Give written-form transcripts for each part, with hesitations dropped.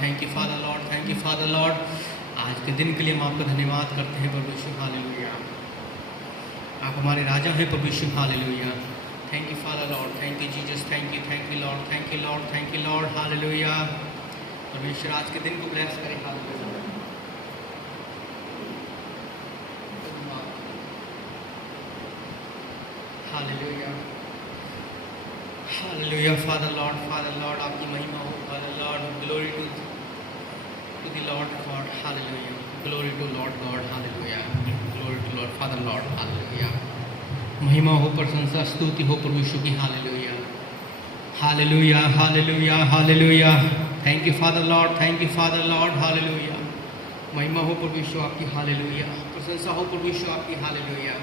Thank you Father Lord, thank you Father Lord. आज के दिन के लिए हम आपका धन्यवाद करते हैं प्रभु यीशु, हालेलुया। आप हमारे राजा हैं प्रभु Yeshu, hallelujah. Thank you Father Lord, thank you Jesus, thank you Lord, thank you Lord, thank you Lord, hallelujah. परमेश्वर आज के दिन को ब्लेस करें, hallelujah. Hallelujah, hallelujah. Father Lord आपकी महिमा हो, Father Lord. Glory to the Lord God, hallelujah. Glory to Lord God, hallelujah. Glory to Lord Father Lord, hallelujah. महिमा हो, प्रशंसा, स्तुति हो प्रभु यीशु की, hallelujah, hallelujah, hallelujah, hallelujah. Thank you Father Lord, thank you Father Lord, hallelujah. महिमा हो प्रभु यीशु आपकी, हालेलुया। प्रशंसा हो प्रभु यीशु आपकी, hallelujah.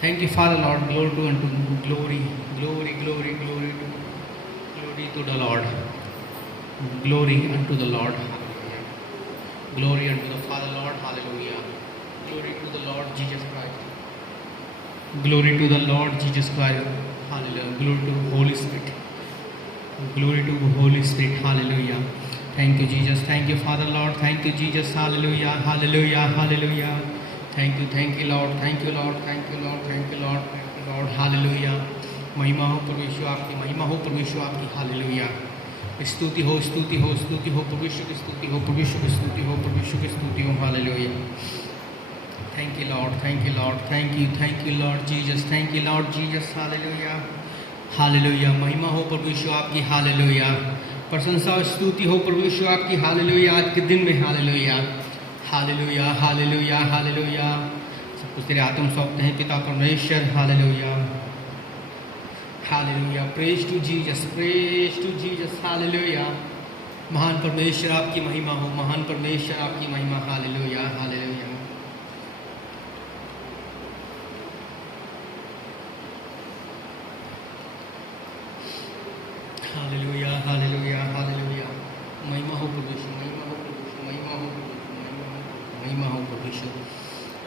Thank you, Father Lord. Glory to unto glory, glory, glory, glory to the Lord. Glory unto the Lord. Hallelujah. Glory unto the Father Lord. Hallelujah. Glory to the Lord Jesus Christ. Glory to the Lord Jesus Christ. Hallelujah. Glory to the Holy Spirit. Glory to the Holy Spirit. Hallelujah. Thank you, Jesus. Thank you, Father Lord. Thank you, Jesus. Hallelujah. Hallelujah. Hallelujah. Thank you Lord, thank you Lord, thank you Lord, thank you Lord, thank you Lord, hallelujah. महिमा हो प्रभु यीशु आपकी, महिमा हो प्रभु यीशु आपकी, hallelujah. स्तुति हो, स्तुति हो, स्तुति हो प्रभु यीशु की, स्तुति हो प्रभु यीशु की, स्तुति हो प्रभु यीशु की, स्तुति हो, hallelujah. Thank you Lord, thank you Lord, thank you Lord Jesus, thank you Lord Jesus, हालेलुया, हालेलुया। महिमा हो प्रभु यीशु आपकी, हालेलुया। प्रशंसा और स्तुति हो प्रभु यीशु आपकी, हालेलुया। आज के दिन में, हालेलुया, हालेलुया, हालेलुया, हालेलुया। सब कुछ तेरे हाथों में सौंपते हैं पिता परमेश्वर, हालेलुया, हालेलुया। प्रेज टू जीसस, हालेलुया। महान परमेश्वर आपकी महिमा हो, महान परमेश्वर आपकी महिमा, हालेलुया, हालेलुया। Hallelujah, hallelujah, hallelujah. महिमा हो प्रभु यीशु, महिमा हो प्रभु यीशु, महिमा हो प्रभु यीशु, महिमा हो प्रभु Yeshu.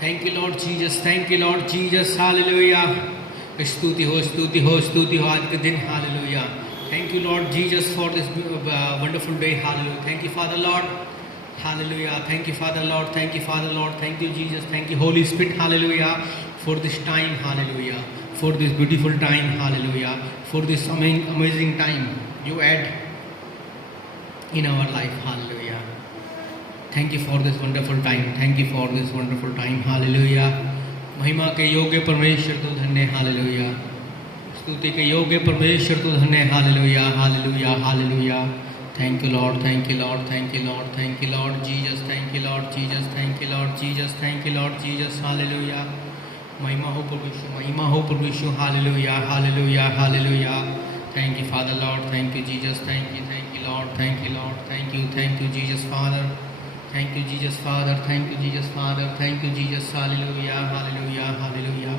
Thank you Lord Jesus, thank you Lord Jesus, hallelujah. स्तुति हो, स्तुति हो, स्तुति हो आज के दिन, hallelujah. Thank you Lord Jesus for this wonderful day, hallelujah. Thank you Father Lord, hallelujah. Thank you Father Lord, thank you Father Lord, thank you Jesus, thank you Holy Spirit, hallelujah, for this time, hallelujah, for this beautiful time, hallelujah, for this amazing time you add in our life, hallelujah. Thank you for this wonderful time, thank you for this wonderful time, hallelujah. महिमा के योग्य परमेश्वर तू धन्य, hallelujah. स्तुति के योग्य परमेश्वर तू धन्य, hallelujah, hallelujah, hallelujah. Thank you Lord, thank you Lord, thank you Lord, thank you Lord Jesus, thank you Lord Jesus, thank you Lord Jesus, thank you Lord Jesus, hallelujah. महिमा हो प्रभु यीशु, महिमा हो प्रभु Yeshu, hallelujah, hallelujah, hallelujah. Thank you, Father Lord. Thank you, Jesus. Thank you, Lord. Thank you, Lord. Thank you, Jesus, Father. Thank you, Jesus, Father. Thank you, Jesus, Father. Thank you, Jesus. Hallelujah, hallelujah, hallelujah.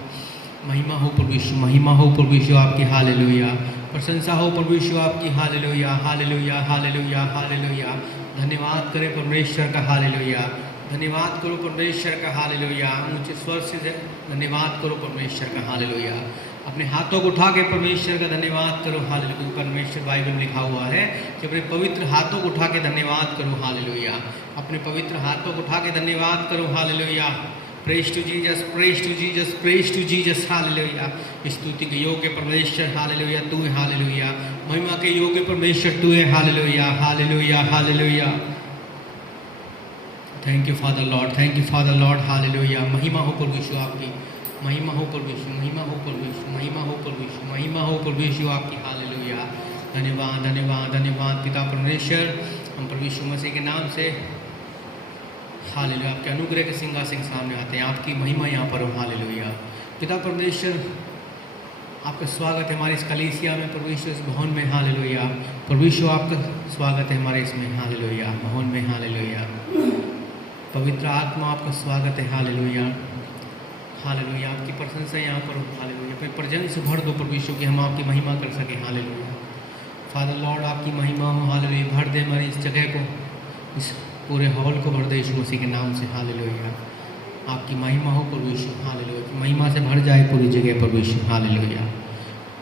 महिमा हो प्रभु यीशु, महिमा हो प्रभु यीशु आपकी, hallelujah. प्रशंसा हो प्रभु यीशु आपकी, हालेलुया, हालेलुया, हालेलुया, हालेलुया। धन्यवाद करें परमेश्वर का, हालेलुया। धन्यवाद करो परमेश्वर का, हालेलुया। ऊंचे स्वर से धन्यवाद करो परमेश्वर का, हालेलुया। अपने हाथों को उठा के परमेश्वर का धन्यवाद करो, हालेलुया। परमेश्वर बाइबल में लिखा हुआ है कि अपने पवित्र हाथों को उठा के धन्यवाद करो, हालेलुया। अपने पवित्र हाथों को उठा के धन्यवाद करो, हालेलुया। Praise to Jesus, praise to Jesus, praise to Jesus, hallelujah. स्तुति के योग्य परमेश्वर, हालेलुया, तू है, हालेलुया। महिमा के योग्य परमेश्वर तू है, hallelujah, hallelujah, hallelujah. Thank you Father Lord, thank you Father Lord, hallelujah. महिमा हो प्रभु यीशु आपकी, महिमा हो प्रभु यीशु, महिमा हो प्रभु यीशु, महिमा हो प्रभु यीशु, महिमा हो प्रभु यीशु आपकी, हालेलुया। धन्यवाद, धन्यवाद, धन्यवाद पिता परमेश्वर। हम प्रभु यीशु मसीह के नाम से, हालेलुया, आपके अनुग्रह के सिंहासन के सामने आते हैं, आपकी महिमा यहाँ पर हो, हालेलुया। पिता परमेश्वर, आपका स्वागत है हमारे इस कलीसिया में प्रभु यीशु, इस भवन में, हालेलुया। प्रभु यीशु आपका स्वागत है हमारे इसमें, हालेलुया, भवन में, हालेलुया। पवित्र आत्मा आपका स्वागत है, हालेलुया, हालेलुया। आपकी प्रशंसा यहाँ पर, हालेलुया। अपने प्रजन से भर दो प्रभु यीशु कि हम आपकी महिमा कर सकें, हालेलुया। फादर लॉर्ड आपकी महिमा हो, हालेलुया। भर दे हमारी इस जगह को, इस पूरे हॉल को भर दे यीशु मसीह के नाम से, हालेलुया। आपकी महिमा हो प्रभु यीशु, हालेलुया। महिमा से भर जाए पूरी जगह प्रभु यीशु, हालेलुया।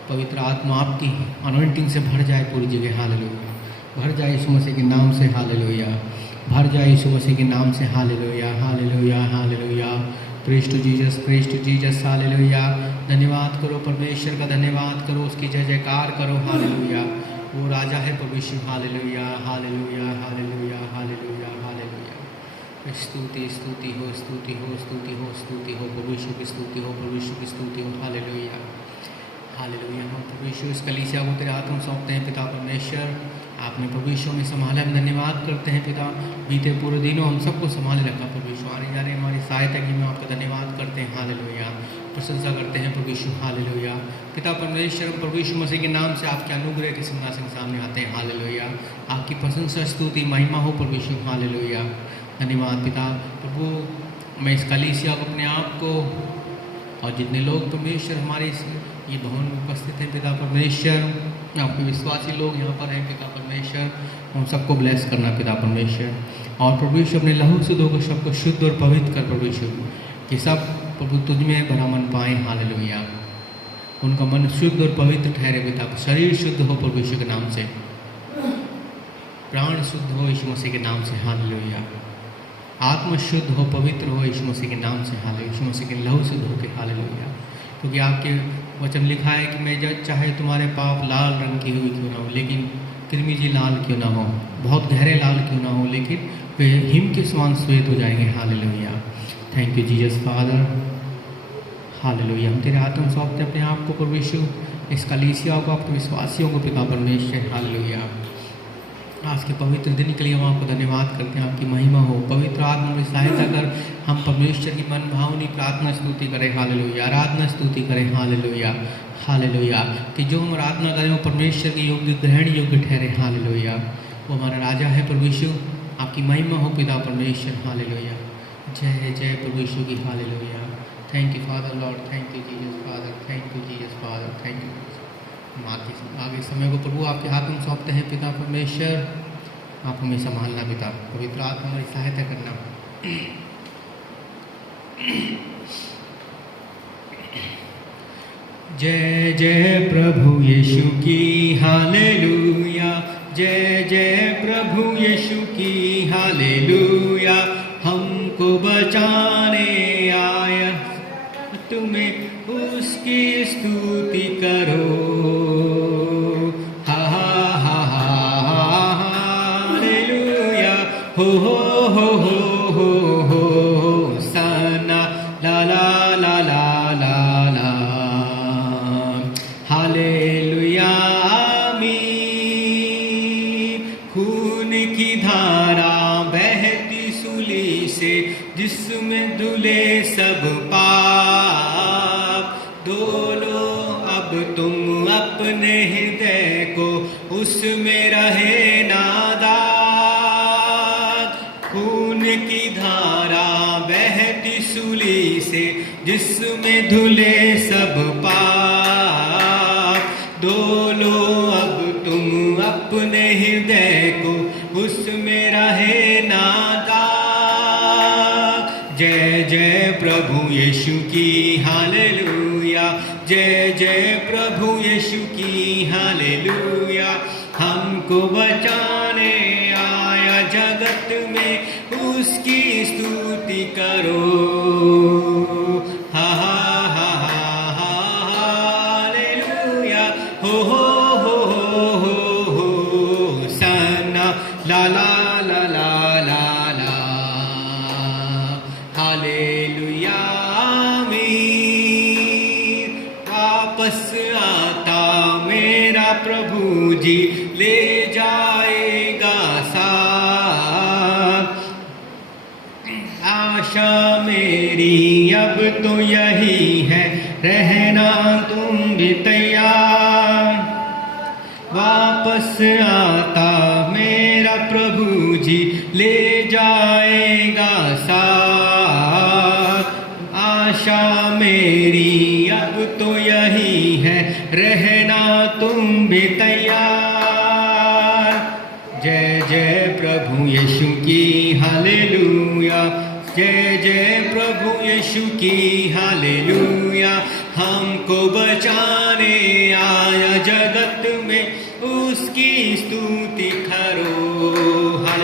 पवित्र आत्मा आपकी अनॉइंटिंग से भर जाए पूरी जगह, हालेलुया। भर जाए यीशु मसीह के नाम से, हालेलुया। भर जाए यीशु मसीह के नाम से, हालेलुया, हालेलुया, हालेलुया। प्रेज टू जीसस, हालेलुया। धन्यवाद करो परमेश्वर का, धन्यवाद करो, उसकी जय जयकार करो, हालेलुया। वो राजा है प्रभु Yeshu, hallelujah, hallelujah, hallelujah, hallelujah, hallelujah. स्तुति स्तुति हो, स्तुति हो, स्तुति हो, स्तुति हो, प्रभु यीशु की स्तुति हो, प्रभु यीशु की स्तुति हो, हालेलुया, हालेलुया। हम प्रभु यीशु इस कलीसिया को तेरे हाथों में सौंपते हैं पिता परमेश्वर। आपने प्रभु यीशु में संभाला, हम धन्यवाद करते हैं पिता। बीते पूरे दिनों हम सबको संभाले रखा प्रभु यीशु, आने जाने हमारी सहायता की में आपका धन्यवाद करते हैं, हालेलुया। प्रशंसा करते हैं प्रभु यीशु, हालेलुया। पिता परमेश्वर, हम प्रभु यीशु मसीह के नाम से आपके अनुग्रह के सिंहासन के सामने आते हैं, हालेलुया। आपकी प्रशंसा, स्तुति, महिमा हो प्रभु यीशु, हालेलुया। धन्यवाद पिता। प्रभु मैं इस कलीसिया को, अपने आप को और जितने लोग परमेश्वर हमारे इस ये भवन में उपस्थित हैं पिता परमेश्वर, आपके विश्वासी लोग यहाँ पर हैं पिता परमेश्वर, उन सबको ब्लेस करना पिता परमेश्वर। और प्रभु यीशु अपने लहू से धोकर सबको शुद्ध और पवित्र कर प्रभु यीशु, कि सब प्रभु तुझ में भरा मन पाएँ, हालेलुया। उनका मन शुद्ध और पवित्र ठहरे पिता, शरीर शुद्ध हो प्रभु यीशु के नाम से, प्राण शुद्ध हो यीशु मसीह के नाम से, हालेलुया। आत्मा शुद्ध हो, पवित्र हो यीशु मसीह के नाम से, हालेलुया। यीशु मसीह के लहू से धो के, हालेलुया। क्योंकि आपके वचन लिखा है कि मैं जब चाहे तुम्हारे पाप लाल रंग की हुई क्यों ना हो, लेकिन कृमिजी लाल क्यों ना हो, बहुत गहरे लाल क्यों ना हो, लेकिन वे हिम के समान श्वेत हो जाएंगे, hallelujah. Thank you Jesus Father, hallelujah. हम तेरे हाथों में सौंपते अपने आप को प्रभु यीशु, इस कलीसिया को, आपके विश्वासियों को पिता परमेश्वर, हालेलुया। आज के पवित्र दिन के लिए हम आपको धन्यवाद करते हैं, आपकी महिमा हो। पवित्र आत्मा में सहायता कर हम परमेश्वर की मन भावनी प्रार्थना स्तुति करें, हालेलुया। आराधना स्तुति करें, हालेलुया, हालेलुया। कि जो हम आराधना करें वो परमेश्वर के योग्य, ग्रहण योग्य ठहरे, हालेलुया। वो हमारा राजा है प्रभु यीशु, आपकी महिमा हो पिता परमेश्वर, हालेलुया। जय जय प्रभु यीशु की, hallelujah. Thank you Father Lord, thank you Jesus father, thank you Jesus father, thank you. आगे समय को प्रभु आपके हाथ में सौंपते हैं पिता परमेश्वर, आप हमें संभालना पिता, पवित्र आत्मा हमारी सहायता करना। जय जय प्रभु यीशु की, हालेलुया। जय जय प्रभु यीशु की, हालेलुया। हमको बचाने आया, तुम्हें उसकी स्तुति करो, हा हा हा हा हालेलुया। हो सना ला ला ला ला ला ला, हालेलुया। आमीन। खून की धारा बहती सूली से, जिसमें धुले सब पाप, धो लो अब तुम अपने हृदय को, उसमें रहे ना दाग। खून की धारा बहती सूली से, जिसमें धुले सब पाप, धो लो अब तुम अपने हृदय को, उसमें रहे ना दाग। जय जय प्रभु यीशु की, हालेलुया। जय जय प्रभु यीशु की, हालेलुया। हमको बचाने आया जगत में, उसकी स्तुति करो, हा हा हा हा हालेलुया। हो सना ला ला ला ला ला ला, हालेलुया। आमीन। वापस आता मेरा प्रभु जी, ले जाएगा साथ। आशा मेरी अब तो यही है, रहना तुम भी तैयार। वापस आता मेरा प्रभु जी, ले जाएगा साथ। आशा मेरी अब तो यही है, रहना तुम भी तैयार। जय जय प्रभु यीशु की, हालेलुया। जय जय प्रभु यीशु की, हालेलुया। हमको बचाने आया जगत में, उसकी स्तुति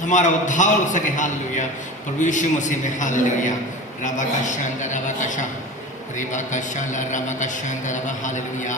हमारा उद्धार हो सके। हालेलुया प्रभु यीशु मसीह में। हालेलुया राबा का शांता राबा का शाह रेबा का शाला राबा का शांता राबा। हालेलुया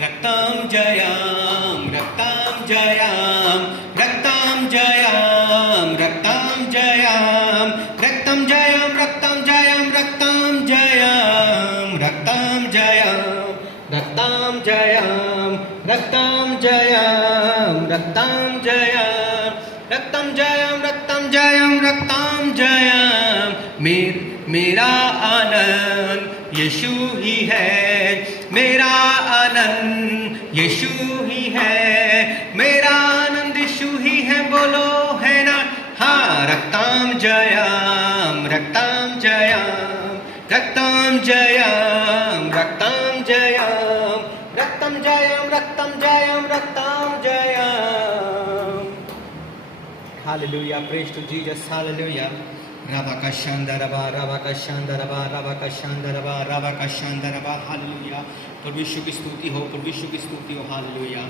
रक्तम जयाम रक्तम जयाम रक्तम जयाम रक्तम जयाम रक्तम जयाम रक्तम जयाम रक्तम जयाम रक्तम जयाम रक्तम जयाम रक्तम जयाम रक्तम जयाम रक्तम जयाम रक्तम जयाम रक्तम जयाम। मेरा आनंद यीशु ही है, मेरा आनंद यीशु ही है, मेरा आनंद यीशु ही है। बोलो है ना। हाँ रक्तम जयाम रक्तम जयाम रक्तम जयाम रक्तम जयाम रक्तम जयाम रक्तम जयाम रक्तम जयाम। Hallelujah praise to Jesus. Hallelujah राबा का शानदारबा राबा का शानदारबा राबा का शानदारबा राबा का शानदारबा। हालेलुया प्रभु यीशु की स्तुति हो, प्रभु यीशु की स्तुति हो। हालेलुया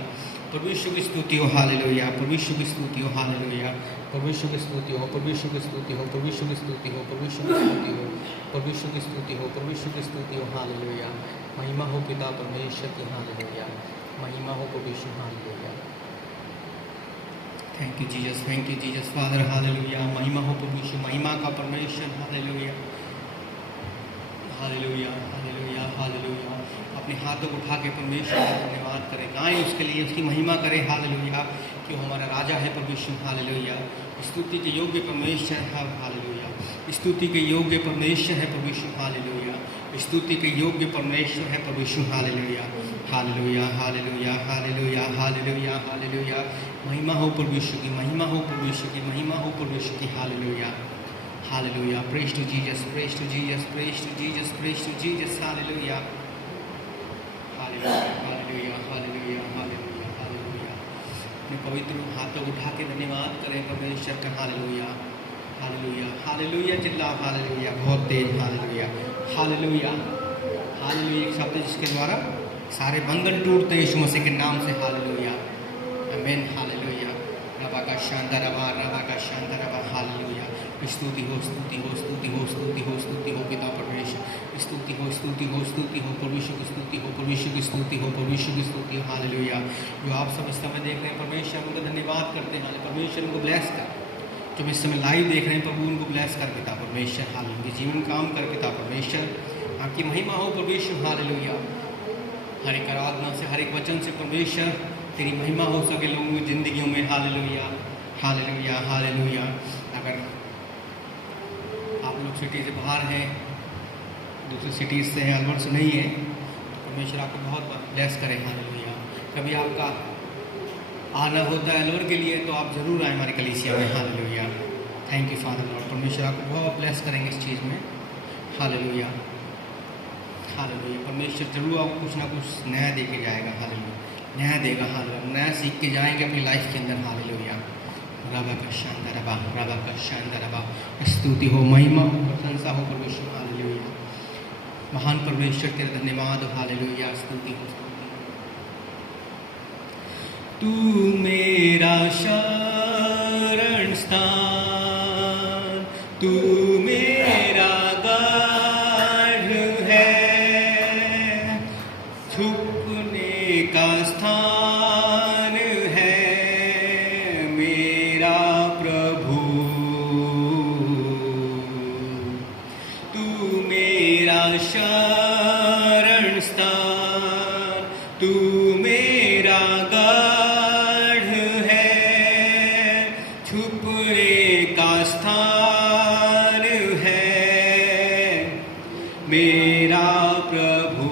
प्रभु यीशु की स्तुति हो। हालेलुया प्रभु यीशु की स्तुति हो। हालेलुया प्रभु यीशु की स्तुति हो, प्रभु यीशु की स्तुति हो, प्रभु यीशु की स्तुति हो, प्रभु यीशु की स्तुति हो, प्रभु यीशु की स्तुति हो, प्रभु यीशु की स्तुति हो। हालेलुया महिमा हो पिता परमेश्वर की। हालेलुया महिमा हो प्रभु Yeshu. Hallelujah thank you Jesus, thank you Jesus Father. Hallelujah महिमा हो प्रभु यीशु, महिमा का परमेश्वर। Hallelujah hallelujah hallelujah hallelujah. अपने हाथों को उठा के परमेश्वर का धन्यवाद करें, गाएं उसके लिए, उसकी महिमा करें। हालेलुया कि वो हमारा राजा है प्रभु यीशु। हालेलुया स्तुति के योग्य परमेश्वर है। हालेलुया स्तुति के योग्य परमेश्वर है प्रभु यीशु। हालेलुया स्तुति के योग्य परमेश्वर है प्रभु Yeshu. Hallelujah hallelujah hallelujah hallelujah hallelujah hallelujah. महिमा हो प्रभु यीशु की, महिमा हो प्रभु यीशु की, महिमा हो प्रभु यीशु की। हालेलुया हालेलुया praise to Jesus, praise to Jesus, praise to Jesus, praise to Jesus. हालेलुया hallelujah hallelujah hallelujah hallelujah hallelujah. अपने पवित्र हाथों उठा के धन्यवाद करें परमेश्वर का। हालेलुया हालेलुया हालेलुया चिल्ला। हालेलुया बहुत तेज। हालेलुया हालेलुया हालेलुया एक शब्द जिसके द्वारा सारे बंधन टूटते हैं यीशु मसीह के नाम से। हालेलुया आमीन। हालेलुया रबा का शानदार रबा रबा का शानदार रबा। हालेलुया स्तुति हो स्तुति हो स्तुति हो स्तुति हो स्तुति हो पिता परमेश्वर। स्तुति हो स्तुति हो स्तुति हो परमेश्वर की स्तुति हो, परमेश्वर की स्तुति हो, परमेश्वर की स्तुति हो। हालेलुया जो आप सब इस समय देख रहे हैं परमेश्वर उनको धन्यवाद करते हैं। परमेश्वर उनको ब्लेस कर, जो इस समय लाइव देख रहे हैं प्रभु उनको ब्लेस कर पिता परमेश्वर। हालेलुया जीवन काम कर पिता परमेश्वर, आपकी महिमा हो परमेश्वर। हालेलुया हर एक आराधना से, हर एक वचन से परमेश्वर तेरी महिमा हो सके लोगों की ज़िंदगियों में। Hallelujah hallelujah hallelujah. अगर आप लोग सिटी से बाहर हैं, दूसरी सिटीज़ से हैं, अलवर से नहीं है, तो परमेश्वर आपको बहुत ब्लेस करें। हालेलुया कभी आपका आना होता है अलवर के लिए तो आप ज़रूर आए हमारी कलीसिया में। Hallelujah thank you Father Lord. परमेश्वर आपको बहुत ब्लेस करेंगे इस चीज़ में। हालेलुया हालेलुया परमेश्वर जरूर आपको कुछ ना कुछ नया दे के जाएगा। हालेलुया नया देगा। हालेलुया नया सीख के जाएंगे अपनी लाइफ के अंदर। हालेलुया रबा का शानदार रबा रबा का शानदार रबा। स्तुति हो, महिमा हो, प्रशंसा हो परमेश्वर। हालेलुया महान परमेश्वर तेरा धन्यवाद हो। हालेलुया स्तुति हो। तू मेरा शरण स्थान, तू मेरा गढ़ है, छुपने का स्थान है मेरा प्रभु। तू मेरा शरण स्थान, तू मेरा गढ़ है, छुपने का स्थान है मेरा प्रभु।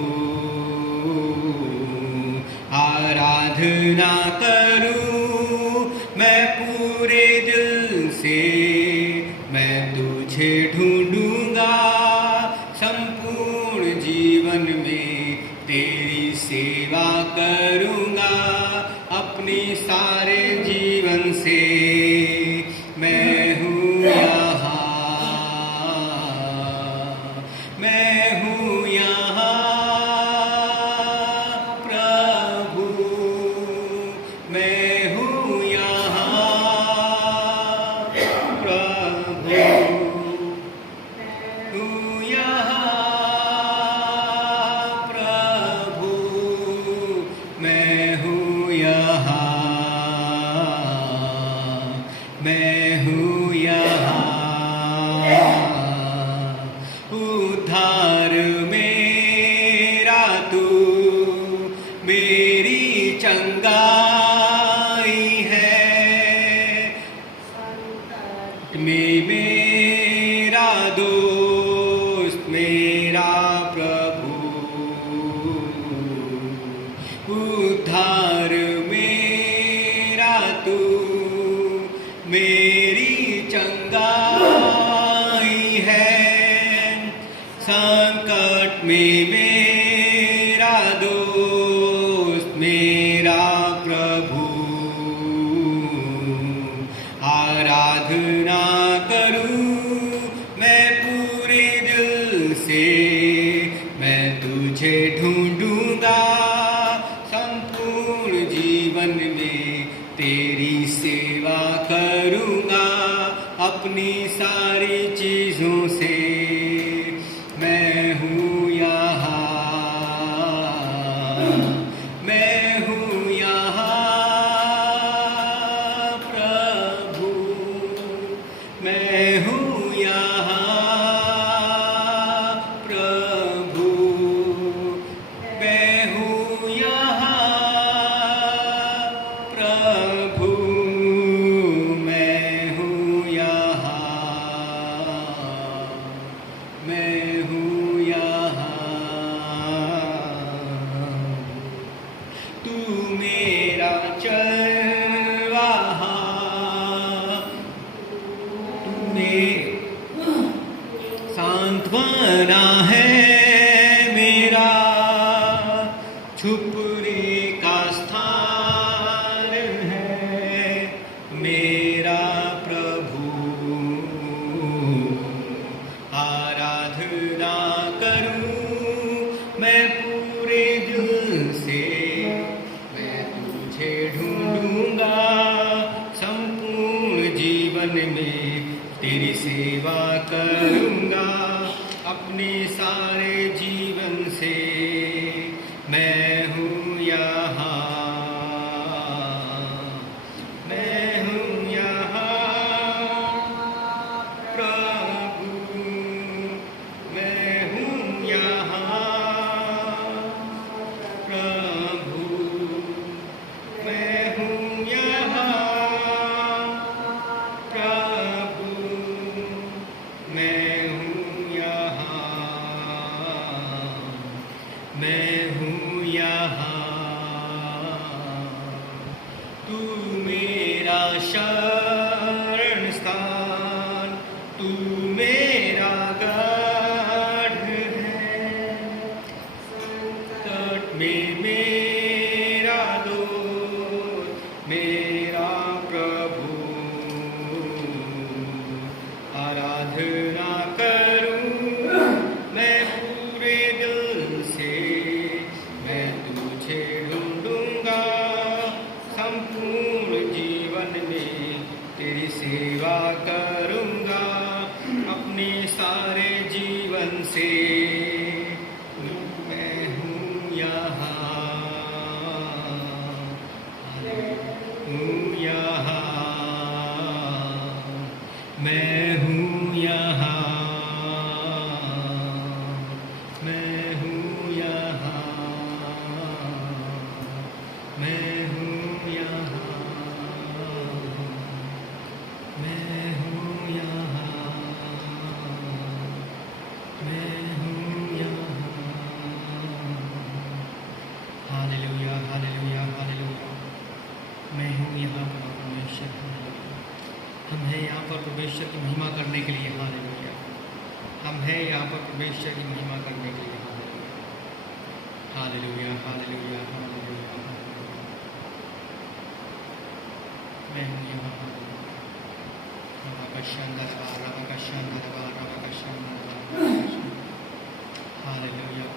आराधना करूं मैं पूरे दिल से, मैं तुझे ढूंढूंगा संपूर्ण जीवन में, तेरी सेवा करूंगा अपनी सारे जीवन से। मैं हूँ यहाँ, मैं हूँ यहाँ प्रभु, मैं हूँ यहाँ मेरा दोस्त मेरा प्रभु, उद्धार मेरा तू, मेरी चंगाई है। संकट में मेरा दोस्त मेरा प्रभु, आराधना करूं मैं पूरे दिल से, मैं तुझे ढूंढूंगा संपूर्ण जीवन में, तेरी सेवा करूंगा अपनी सारी चीजों से। मैं हूँ यहाँ, मैं हूँ यहाँ प्रभु, मैं हूँ यहाँ प्रभु, मैं हूँ यहाँ प्रभु, मैं हूँ यहाँ, मैं हूँ यहाँ। तू मेरा चरवाहा, तूने सांत्वना है मेरा, छुपने का स्थान है मेरा प्रभु, आराधना करूं मैं पूरे दिल से, मैं तुझे ढूंढूंगा संपूर्ण जीवन में, तेरी सेवा करूंगा अपने सारे जीवन से। मैं हूँ यहाँ, मैं हूँ यहाँ प्रभु, मैं हूँ यहाँ प्रभु, मैं हूँ यहाँ प्रभु, मैं हूँ यहाँ, मैं हूँ यहाँ। तू मेरा शरण स्थान, तू मेरा गढ़ है, संकट में मेरा दोस्त मेरा प्रभु, आराधना करूं मैं पूरे दिल से, मैं तुझे ढूंढूंगा संपूर्ण जीवन में, तेरी सेवा करूंगा अपने सारे जीवन से। मैं हूँ यहाँ, हूँ यहाँ, मैं हूँ यहाँ, मैं हूँ यहाँ, मैं हूँ यहाँ, मैं हूँ यहाँ, मैं हूँ यहाँ। Hallelujah, hallelujah, hallelujah. मैं हूँ यहाँ पर परमेश्वर, हालेलुया। हम हैं यहाँ पर परमेश्वर की महिमा करने के लिए, हालेलुया। हम हैं यहाँ पर परमेश्वर की महिमा करने के लिए, हालेलुया, हालेलुया, हालेलुया, हालेलुया। मैं हूँ यहाँ, हालेलुया।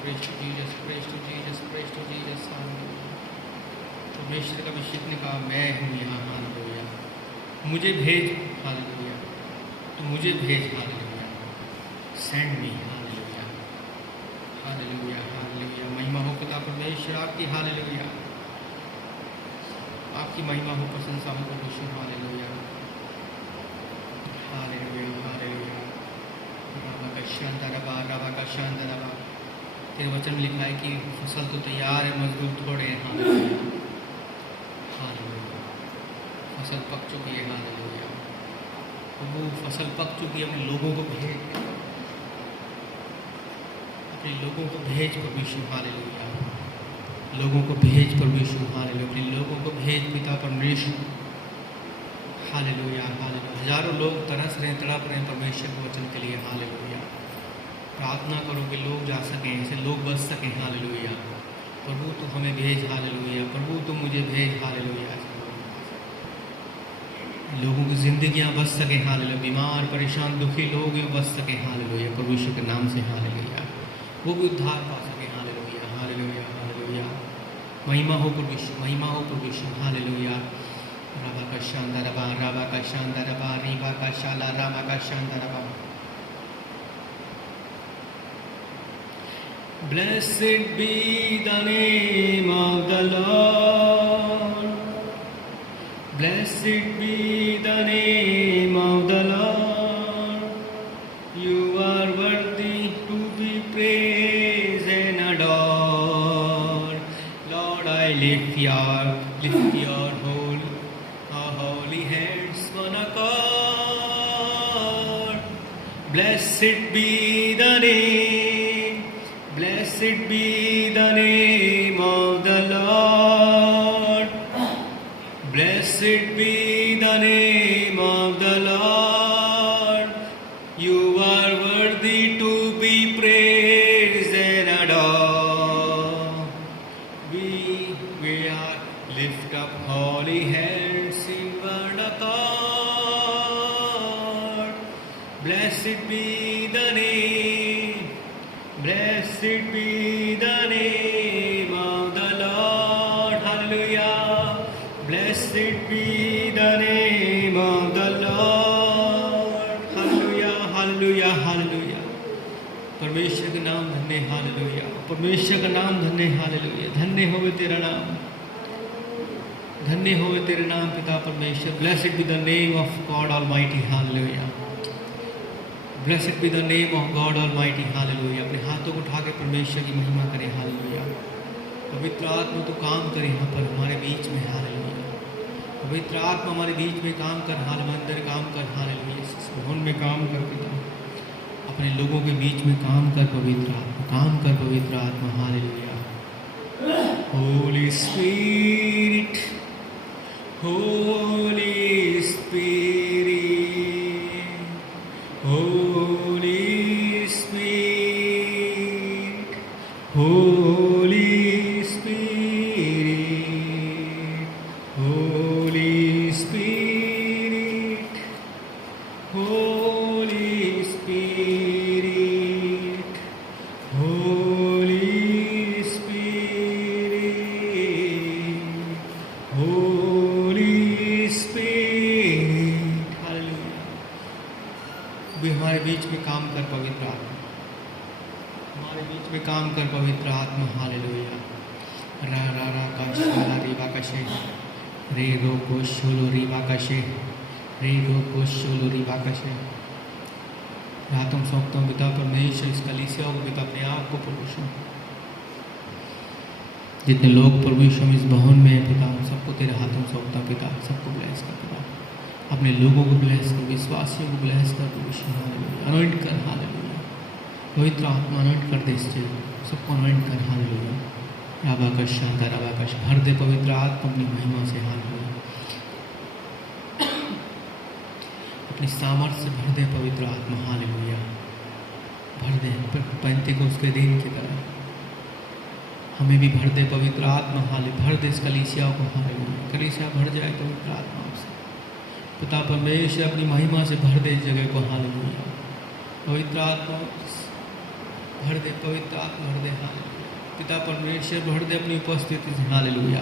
Praise to Jesus, praise to Jesus, praise to Jesus, हालेलुया। परमेश्वर का अभिषेक ने कहा मैं हूँ यहाँ, हालेलुया। मुझे भेज, हालेलुया। तो मुझे भेज, hallelujah. Send me, hallelujah, hallelujah, hallelujah. महिमा हो पिता परमेश्वर आपकी, हालेलुया। आपकी महिमा हो, प्रशंसा हो परमेश्वर, हालेलुया, हालेलुया, हालेलुया। राभा का शांत रबा। तेरे वचन में लिखा है कि फसल तो तैयार है, मजदूर थोड़े हैं, हालेलुया, हालेलुया। फसल पक चुकी है, हालेलुया। प्रभु फसल पक चुकी है, अपने लोगों को भेज, अपने लोगों को भेज प्रभु यीशु, हालेलुया। लोगों को भेज प्रभु यीशु, हालेलुया। अपने लोगों को भेज पिता परमेश्वर, हालेलुया हालेलुया। हजारों लोग तरस रहे हैं, तड़प रहे हैं परमेश्वर के वचन के लिए, हालेलुया। प्रार्थना करो कि लोग जा सकें, ऐसे लोग बच सकें, हालेलुया। प्रभु तू हमें भेज, हालेलुया। प्रभु तू मुझे भेज, हालेलुया। लोगों की जिंदगियां बच सकें, हालेलुया। बीमार परेशान दुखी लोग ये बच सकें, हालेलुया। प्रभु यीशु के नाम से, हालेलुया। वो भी उद्धार पा सकें, हालेलुया हालेलुया हालेलुया। महिमा हो प्रभु यीशु, महिमा हो प्रभु यीशु, हालेलुया। राबा का शानदार रबा, राबा का शानदार रबा, रीबा का शाला, रामा का शानदार रबा। Blessed be the name of the Lord. Blessed be the name of the Lord. You are worthy to be praised and adored. Lord, I lift your holy hands on accord. Blessed be the name. Blessed be the name of the Lord. Blessed be the name of the Lord. You are worthy to be praised and adored. We are lift up holy hands in one accord. Blessed be the name. Blessed be the name of the Lord. Hallelujah. Blessed be the name of the Lord. Hallelujah. Hallelujah. Hallelujah. परमेश्वर का नाम धन्य, hallelujah. परमेश्वर का नाम धन्य, hallelujah. धन्य होवे तेरा नाम, धन्य होवे तेरे नाम पिता परमेश्वर। Blessed be the name of God Almighty. Hallelujah. Blessed be the name of God Almighty. Hallelujah. अपने हाथों को उठा के परमेश्वर की महिमा करें, हालेलुया। पवित्र आत्मा तो काम करे यहाँ पर हमारे बीच में, हालेलुया। पवित्र आत्मा हमारे बीच में काम कर, हालेलुया। अंदर काम कर, हालेलुया। इस भवन में काम कर पिता, अपने लोगों के बीच में काम कर पवित्र आत्मा, काम कर पवित्र आत्मा, hallelujah. Holy Spirit, Holy Spirit, Holy Spirit, Holy Spirit, Holy Spirit, Holy Spirit, Holy Spirit, Holy Spirit, hallelujah. भी हमारे बीच में काम कर पवित्र आत्मा, हमारे बीच में काम कर पवित्र आत्मा, हालेलुया। रा रा रा का शाला रीवा का शे, रे रो को शोलो रीवा का शे, रे रो को शोलो रीवा का शे। हाथों में सौंपता हूँ पिता परमेश्वर इस कलीसिया को, पिता अपने आप को परमेश्वर, जितने लोग परमेश्वर इस भवन में है पिता, सबको तेरे हाथों में सौंपता हूँ पिता। सबको ब्लेस कर पिता, अपने लोगों को ब्लेस कर, विश्वासियों को ब्लेस कर परमेश्वर, हालेलुया। अनॉइंट कर, हालेलुया। पवित्र आत्मा अनॉइंट कर दे, सबको अनॉइंट कर, हालेलुया। राबा का शानदार, राबा का भर दे पवित्र आत्मा अपनी महिमा से, हालेलुया। अपनी सामर्थ्य से भर दे पवित्र आत्मा, हालेलुया। भर दे पेंतेकोस्त के दिन की तरह हमें भी भर दे पवित्र आत्मा, हालेलुया। भर दे इस कलीसिया को, हालेलुया। कलीसिया भर जाए पवित्र आत्मा से पिता परमेश्वर, अपनी महिमा से भर दे इस जगह को, हालेलुया। पवित्र आत्मा भर दे, पवित्र आत्मा भर दे, हालेलुया। पिता परमेश्वर भर दे अपनी उपस्थिति से, हालेलुया।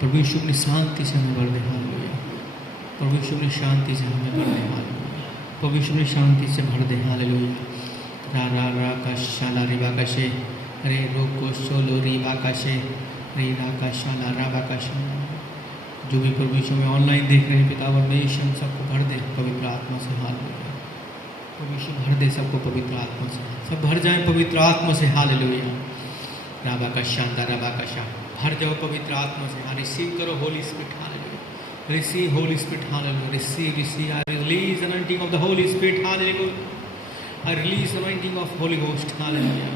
परमेश्वर अपनी शांति से हमें भर दे, हालेलुया। परमेश्वर अपनी शांति से हमें भर दे, हालेलुया। परमेश्वर अपनी शांति से भर दे, हालेलुया। रा रा रा का शाला रिबा का शे, रे रो को सोलो रीबा का शे, रे रा का शाला राबा का शाला। जो भी परमेश्वर में ऑनलाइन देख रहे हैं पिता परमेश्वर सबको भर दे पवित्र आत्मा से, हालेलुया। परमेश्वर भर दे सबको पवित्र आत्मा से, सब भर जाए पवित्र आत्मा से, हालेलुया। राबा का शानदार, राबा का शान, भर जाओ पवित्र आत्मा से, हाँ। रिसीव करो Holi Spirit, hallelujah. Receive Holy Spirit, hallelujah. Receive. I release anointing of the Holy Spirit, hallelujah. I release anointing of Holy Ghost, hallelujah.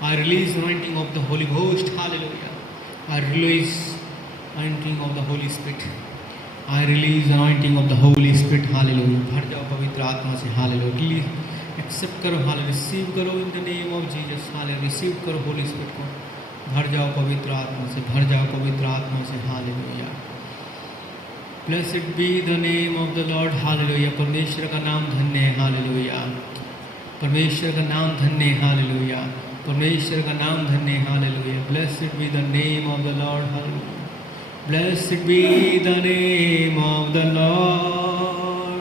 I release anointing of the Holy Ghost, hallelujah. I release anointing of the Holy Spirit. I release anointing of the Holy Spirit, hallelujah. भर जाओ पवित्र आत्मा से, hallelujah. Please accept करो, hallelujah. Receive करो in the name of Jesus, hallelujah. Receive करो Holy Spirit को. भर जाओ पवित्र आत्मा से, भर जाओ पवित्र आत्मा से, hallelujah. Blessed be the name of the Lord, hallelujah. परमेश्वर का नाम धन्य है, hallelujah. परमेश्वर का नाम धन्य है, hallelujah. परमेश्वर का नाम धन्य है, hallelujah. Blessed be the name of the Lord, hallelujah. Blessed be the name of the Lord.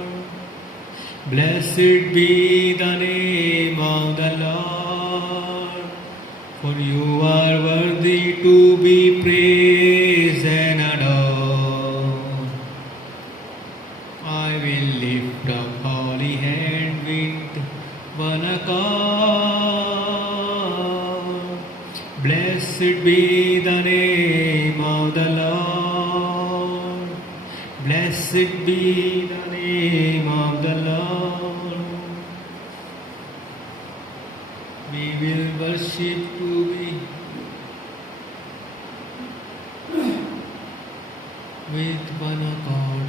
Blessed be the name of the Lord. For you are worthy to be praised and adored. I will lift up holy hand with one accord. Blessed be the name of the Lord. Blessed be the name of the Lord. We will worship to be with one accord.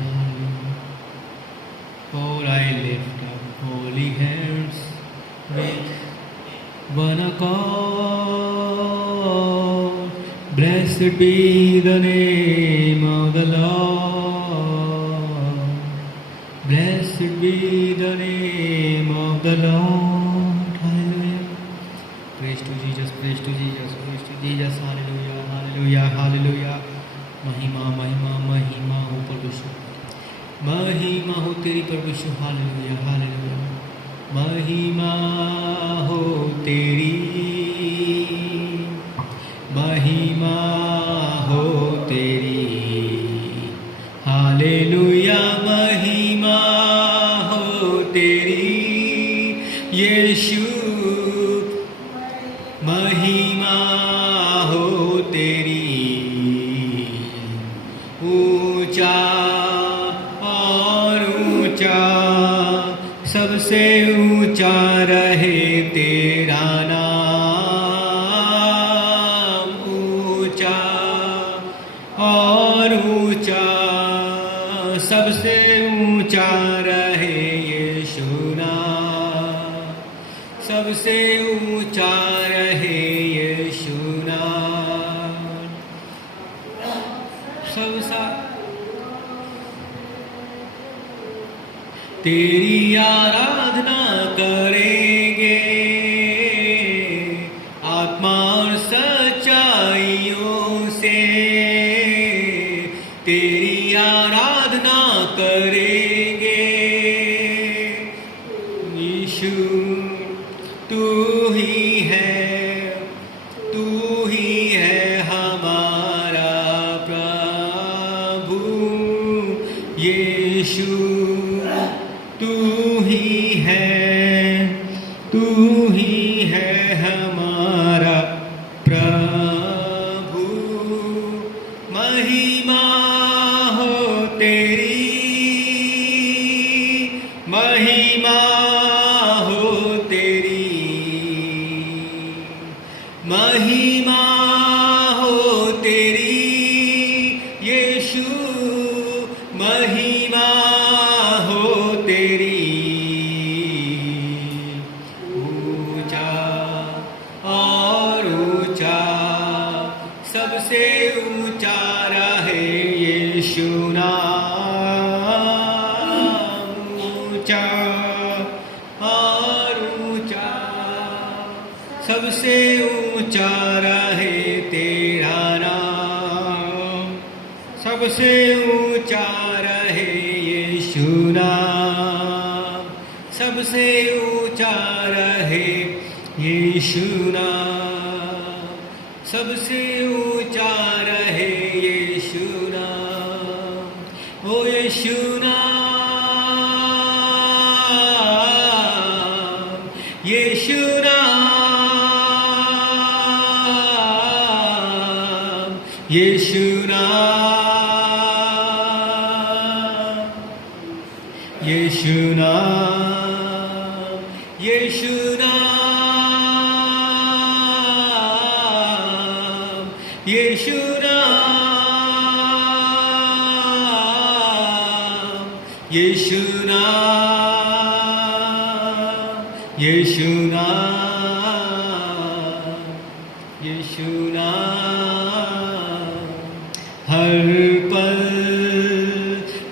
For I lift up holy hands with one accord. Blessed be the name of the Lord. Blessed be the name of the Lord. Hallelujah. Praise to Jesus, praise to Jesus, praise to Jesus. Hallelujah, hallelujah, hallelujah. महिमा महिमा महिमा हो परमेश्वर, महिमा हो तेरी परमेश्वर. Hallelujah, hallelujah. महिमा हो तेरी, महिमा हो तेरी. हालेलुया, महिमा हो तेरी यीशु. महिमा हो तेरी. ऊंचा और ऊंचा, सबसे ऊंचा रहे तेरा नाम. ऊंचा और ऊंचा, सबसे ऊंचा रहे यीशु नाम. सबसे ऊंचा रहे यीशु नाम. सबसा तेरी आराधना करेंगे आत्मा और सच्चाइयों से. तेरी आराधना करेंगे यीशु. तू ही है, तू ही है हमारा प्रभु यीशु. तू ही है, तू ही है हमारा प्रभु. महिमा हो तेरी, महिमा हो तेरी. महिमा हो तेरी यीशु. महिमा हो तेरी. ऊंचा और ऊंचा, सबसे ऊंचा रहे यीशु नाम. ऊंचा और ऊंचा, सबसे ऊंचा रहे तेरा नाम. सबसे ऊंचा रहे यीशु नाम. सबसे ऊंचा रहे यीशु नाम. सबसे ऊंचा रहे यीशु नाम. ओ यीशु नाम, यीशु नाम, यीशु नाम. यीशु नाम, यीशु नाम, यीशु नाम, यीशु नाम, यीशु नाम। हर पल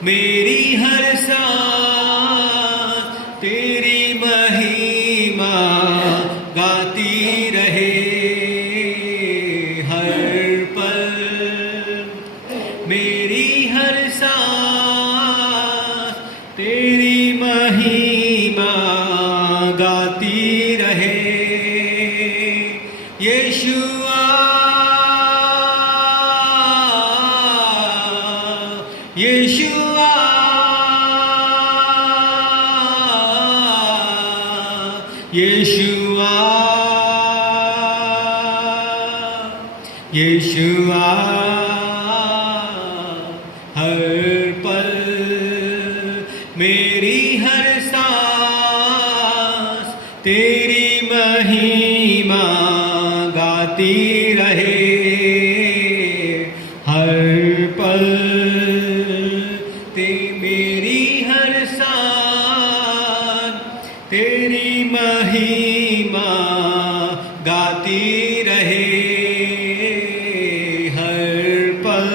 मेरी हर सांस तेरी महिमा गाती रहे। हर पल मेरी हर सांस तेरी महिमा गाती रहे। यीशुआ, यीशुआ, यीशुआ, यीशुआ। हर पल मेरी हर सांस तेरी महिमा गाती रहे। हर पल मेरी हर सांस तेरी महिमा गाती रहे। हर पल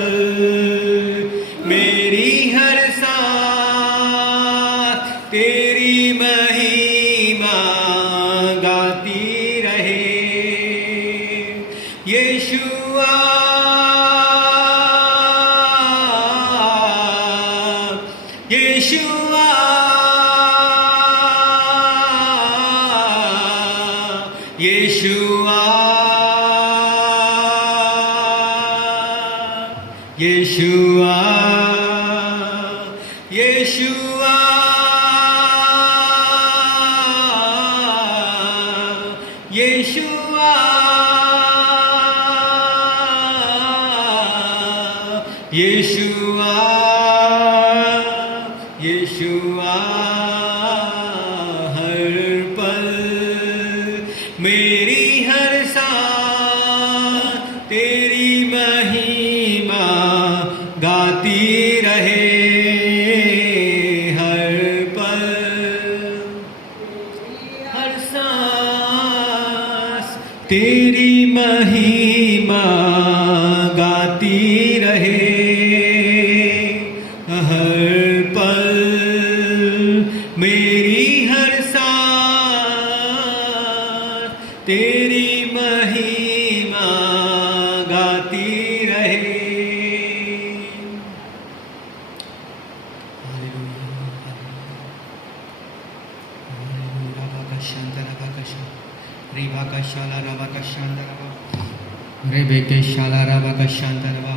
मेरी हर सांस तेरी महिमा गाती रहे। यीशुआ, यीशुआ, यीशुआ, यीशुआ, यीशुआ, यीशुआ, यीशुआ, यीशुआ। हर पल मेरी हर सांस तेरी महिमा गाती रहे। हर पल हर सांस तेरी महिमा गाती रहे। हर पल मेरी हर सांस तेरी महिमा गाती रहे। Rebeke shala rabaka shantarava,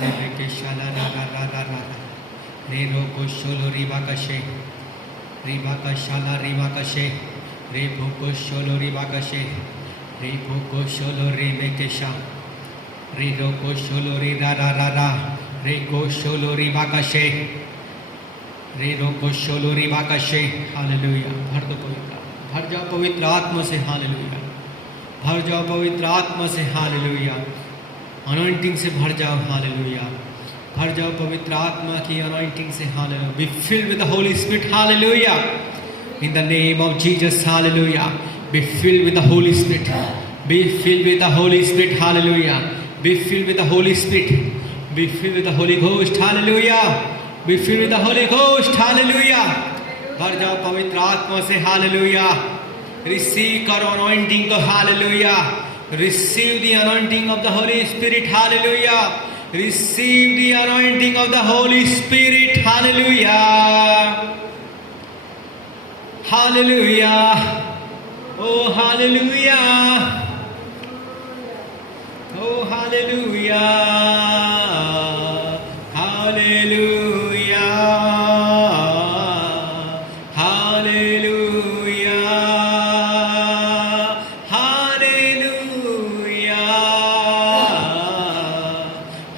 Rebeke shala raga raga raga, Rero sholo ribakashe, Ribaka shala ribakashe, Reboko sholo ribakashe, Reboko sholo rebekesha, Rero sholo rara rara, Reko sholo ribakashe, Rero sholo ribakashe, Hallelujah। भर जाओ पवित्र आत्मा से, hallelujah. भर जाओ पवित्र आत्मा से, हालेलुया। अनॉइंटिंग से भर जाओ, हालेलुया। भर जाओ पवित्र आत्मा की अनॉइंटिंग से, hallelujah. Be filled with the Holy Spirit, hallelujah. In the name of Jesus, hallelujah. Be filled with the Holy spirit, be filled with the Holy Spirit, hallelujah. Be filled with the Holy spirit, be filled with the Holi ghost, hallelujah. Be filled with the Holi ghost, hallelujah. भर जाओ पवित्र आत्मा से, hallelujah. Receive करो anointing को, hallelujah. Receive the anointing of the Holy Spirit, hallelujah. Receive the anointing of the Holy Spirit, hallelujah. Hallelujah, oh hallelujah, oh hallelujah, hallelujah, hallelujah, hallelujah,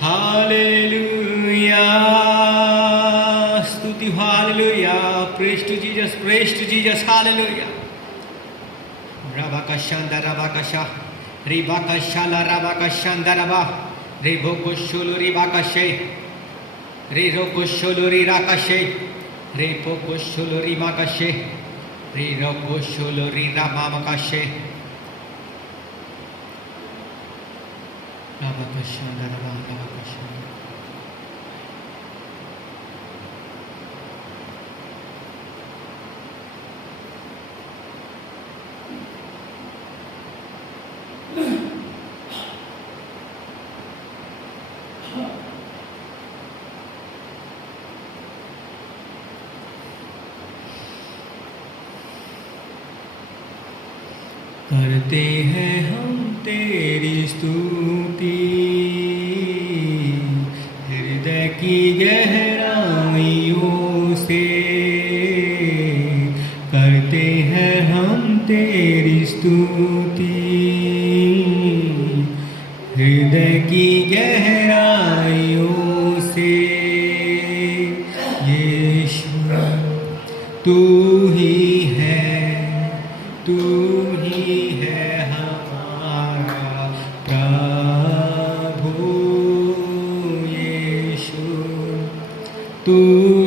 hallelujah. स्तुति, hallelujah. Praise to Jesus, praise to Jesus, hallelujah. Rabakashanda Rabakasha, Ribakashala Rabakashanda Rabba, Rebokoshulu Ribakashe, Rerokoshulu Rirakashe, Repokoshulu Rimakashe, Rerokoshulu Riramakashe, Rabakashanda Rabba, Rabakashanda. करते हैं हम तेरी स्तुति हृदय की गहराइयों से, करते हैं हम तेरी स्तुति हृदय की गहराइयों से। यीशु तू ही है, तू ही है हमारा प्रभु। यीशु तू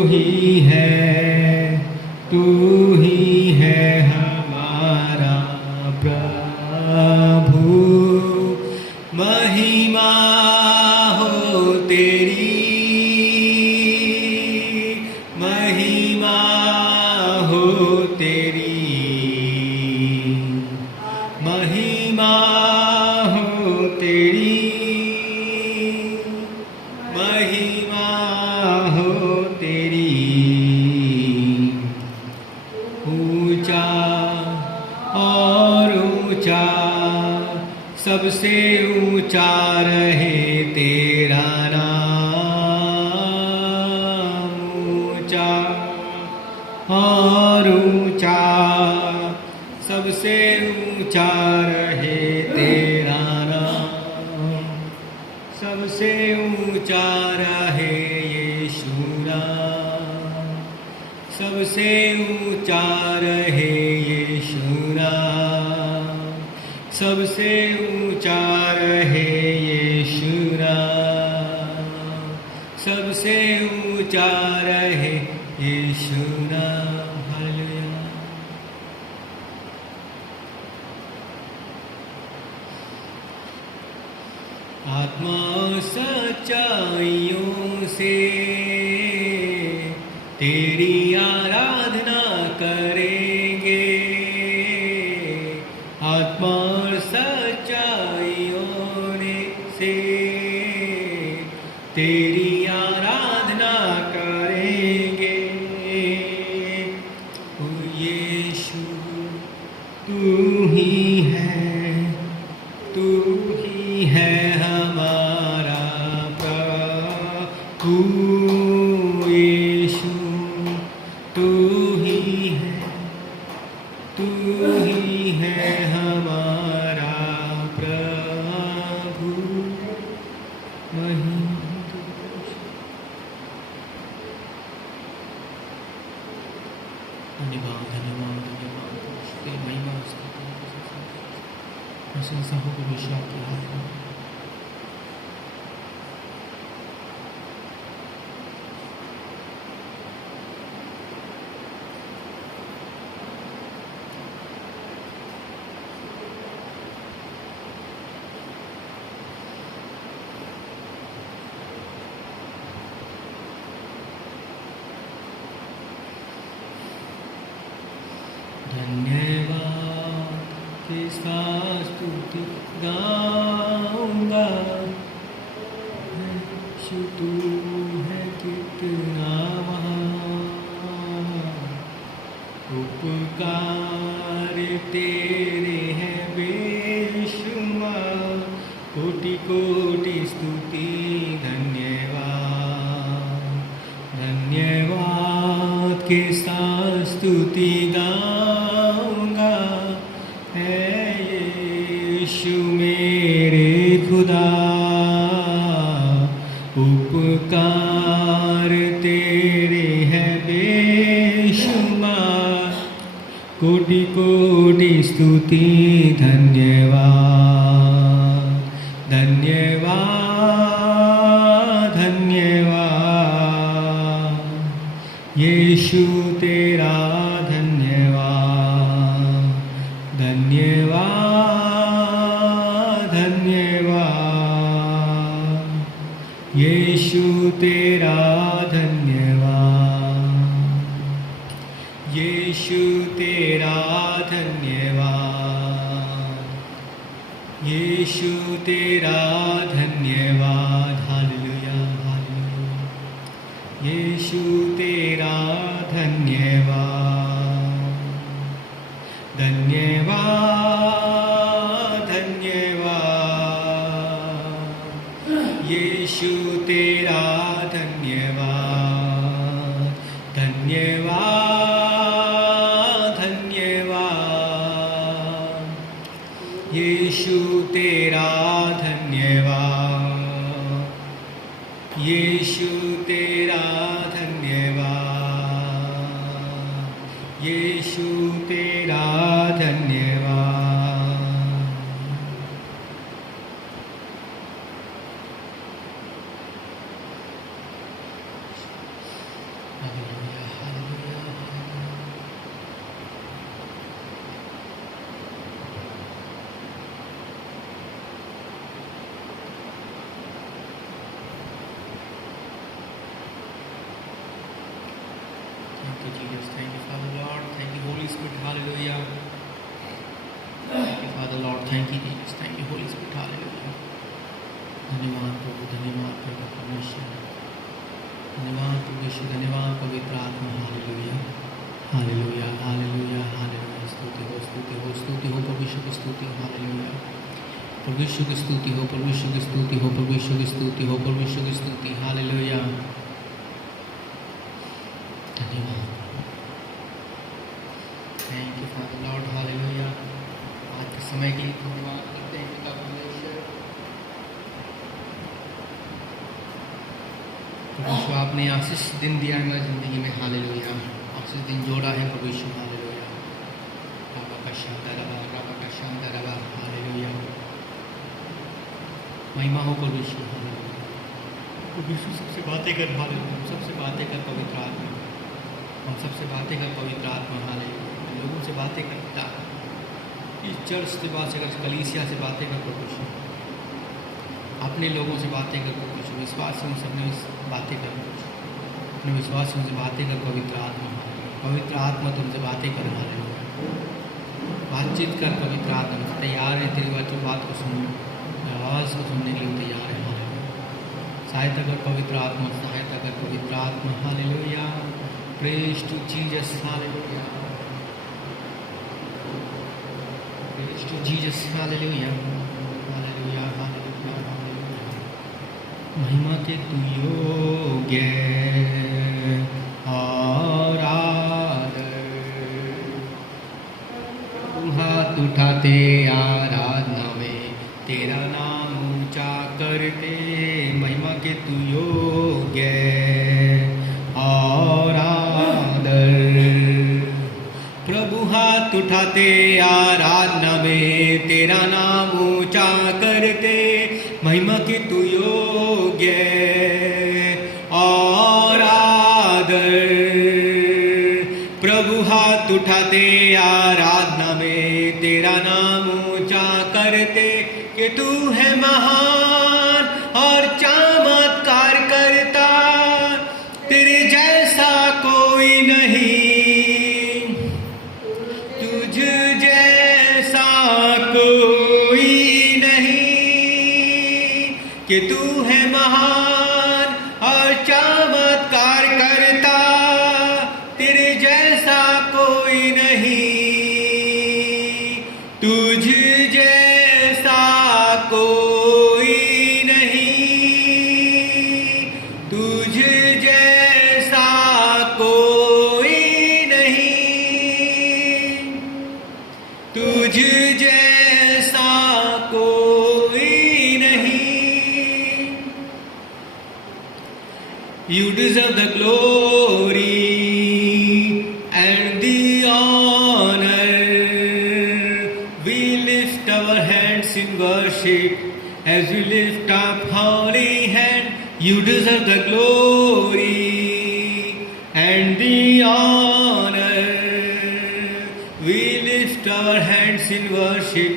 ही है, तू ही है हमारा प्रभु। महिमा हो तेरी, महिमा हो तेरी, महिमा हो तेरी, महिमा हो तेरी। ऊंचा और ऊंचा, सबसे ऊंचा रहे तेरा नाम। ऊंचा और ऊंचा, सबसे ऊंचा रहे तेरा नाम। सबसे ऊंचा रहे यीशु नाम, सबसे ऊंचा रहे यीशु नाम, सबसे ऊंचा रहे यीशु नाम, सबसे ऊंचा रहे यीशु नाम। हालेलुया। आत्मा सच्चाइयों से तेरी आराधना करेंगे, आत्मा सच्चाइयों से तेरी आराधना करेंगे। ओ यीशु तू ही है, तू ही है हमारा प्रभु। यीशु तू ही है, तू ही है हमारा प्रभु। धन्यवाद धन्यवाद धन्यवाद, तेरी महिमा प्रशंसा हो हमेशा आपके हाथ में। धन्यवाद किसका स्तुति गाऊंगा, यीशु तू है कितना महान। उपकार तेरे हैं बेशुमार, कोटि कोटि स्तुति धन्यवाद। धन्यवाद किसका स्तुति गाऊंगा, है यीशु मेरे खुदा। उपकार तेरे हैं बेशुमार, कोटि कोटि स्तुति धन्यवाद धन्यवाद धन्यवाद यीशु तेरा धन्यवाद धन्यवाद धन्यवाद यीशु तेरा धन्यवाद यीशु तेरा धन्यवाद यीशु तेरा धन्यवाद हालेलुया हालेलुया यीशु तेरा धन्यवाद धन्यवाद धन्यवाद यीशु तेरा धन्यवाद धन्यवाद धन्यवाद यीशु तेरा धन्यवाद यीशु तेरा धन्यवाद यीशु तेरा धन्यवाद hallelujah hallelujah Thank you, Jesus. Thank you, Father Lord. Thank you, Holy Spirit. Hallelujah. Thank you, Father Lord. Thank you, Jesus. Thank you, Holy Spirit. Hallelujah. धन्यवाद प्रभु परमेश्वर धन्यवाद प्रभु यीशु धन्यवाद पवित्र आत्मा हालेलुया हालेलुया हालेलुया हालेलुया स्तुति हो प्रभु यीशु की स्तुति हो हालेलुया प्रभु यीशु की स्तुति हो प्रभु यीशु की स्तुति हो प्रभु यीशु की स्तुति हो प्रभु यीशु की स्तुति हालेलुया धन्यवाद thank you Father Lord hallelujah आज के समय के लिए धन्यवाद करते हैं पिता परमेश्वर प्रभु यीशु आपने आशीष दिन दिया है मेरी ज़िंदगी में हालेलुया आशीष दिन जोड़ा है प्रभु यीशु हालेलुया रबा का शांता रबा हालेलुया महिमा हो प्रभु यीशु हालेलुया प्रभु यीशु सबसे बातें कर हालेलुया सबसे बातें कर पवित्र आत्मा हम सबसे बातें कर पवित्र आत्मा हालेलुया लोगों से बातें करता इस चर्च से बातें कर कलीसिया से बातें कर प्रभु यीशु अपने लोगों से बातें कर प्रभु यीशु विश्वासियों से अपने बातें कर अपने विश्वासियों से बातें कर पवित्र आत्मा तुमसे बातें कर हालेलुया बातचीत कर पवित्र आत्मा से तैयार है तेरी बात को सुनने आवाज़ को सुनने के लिए तैयार है हालेलुया सहायता कर पवित्र आत्मा हालेलुया प्रेज टू जीसस हालेलुया प्रेज टू जीसस हालेलुया हालेलुया हालेलुया हालेलुया महिमा के तू योग्य और आदर हाथ उठाते आराधना में तेरा नाम ऊंचा करते महिमा के तू योग्य और आदर प्रभु हाथ उठाते आराधना में तेरा नाम ऊंचा करते महिमा के तू योग्य और आदर प्रभु हाथ उठाते आराधना में तेरा नाम ऊंचा करते कि तू है महान और चमत्कार करता तेरे जैसा कोई नहीं तुझ जैसा कोई नहीं कि तू है महान और चमत्कार करता तेरे जैसा कोई नहीं तुझ जैसा कोई नहीं तुझ जैसा कोई नहीं तुझ जैसा कोई नहीं You deserve the glory and the honor in worship, as we lift up holy hand, you deserve the glory and the honor. We lift our hands in worship,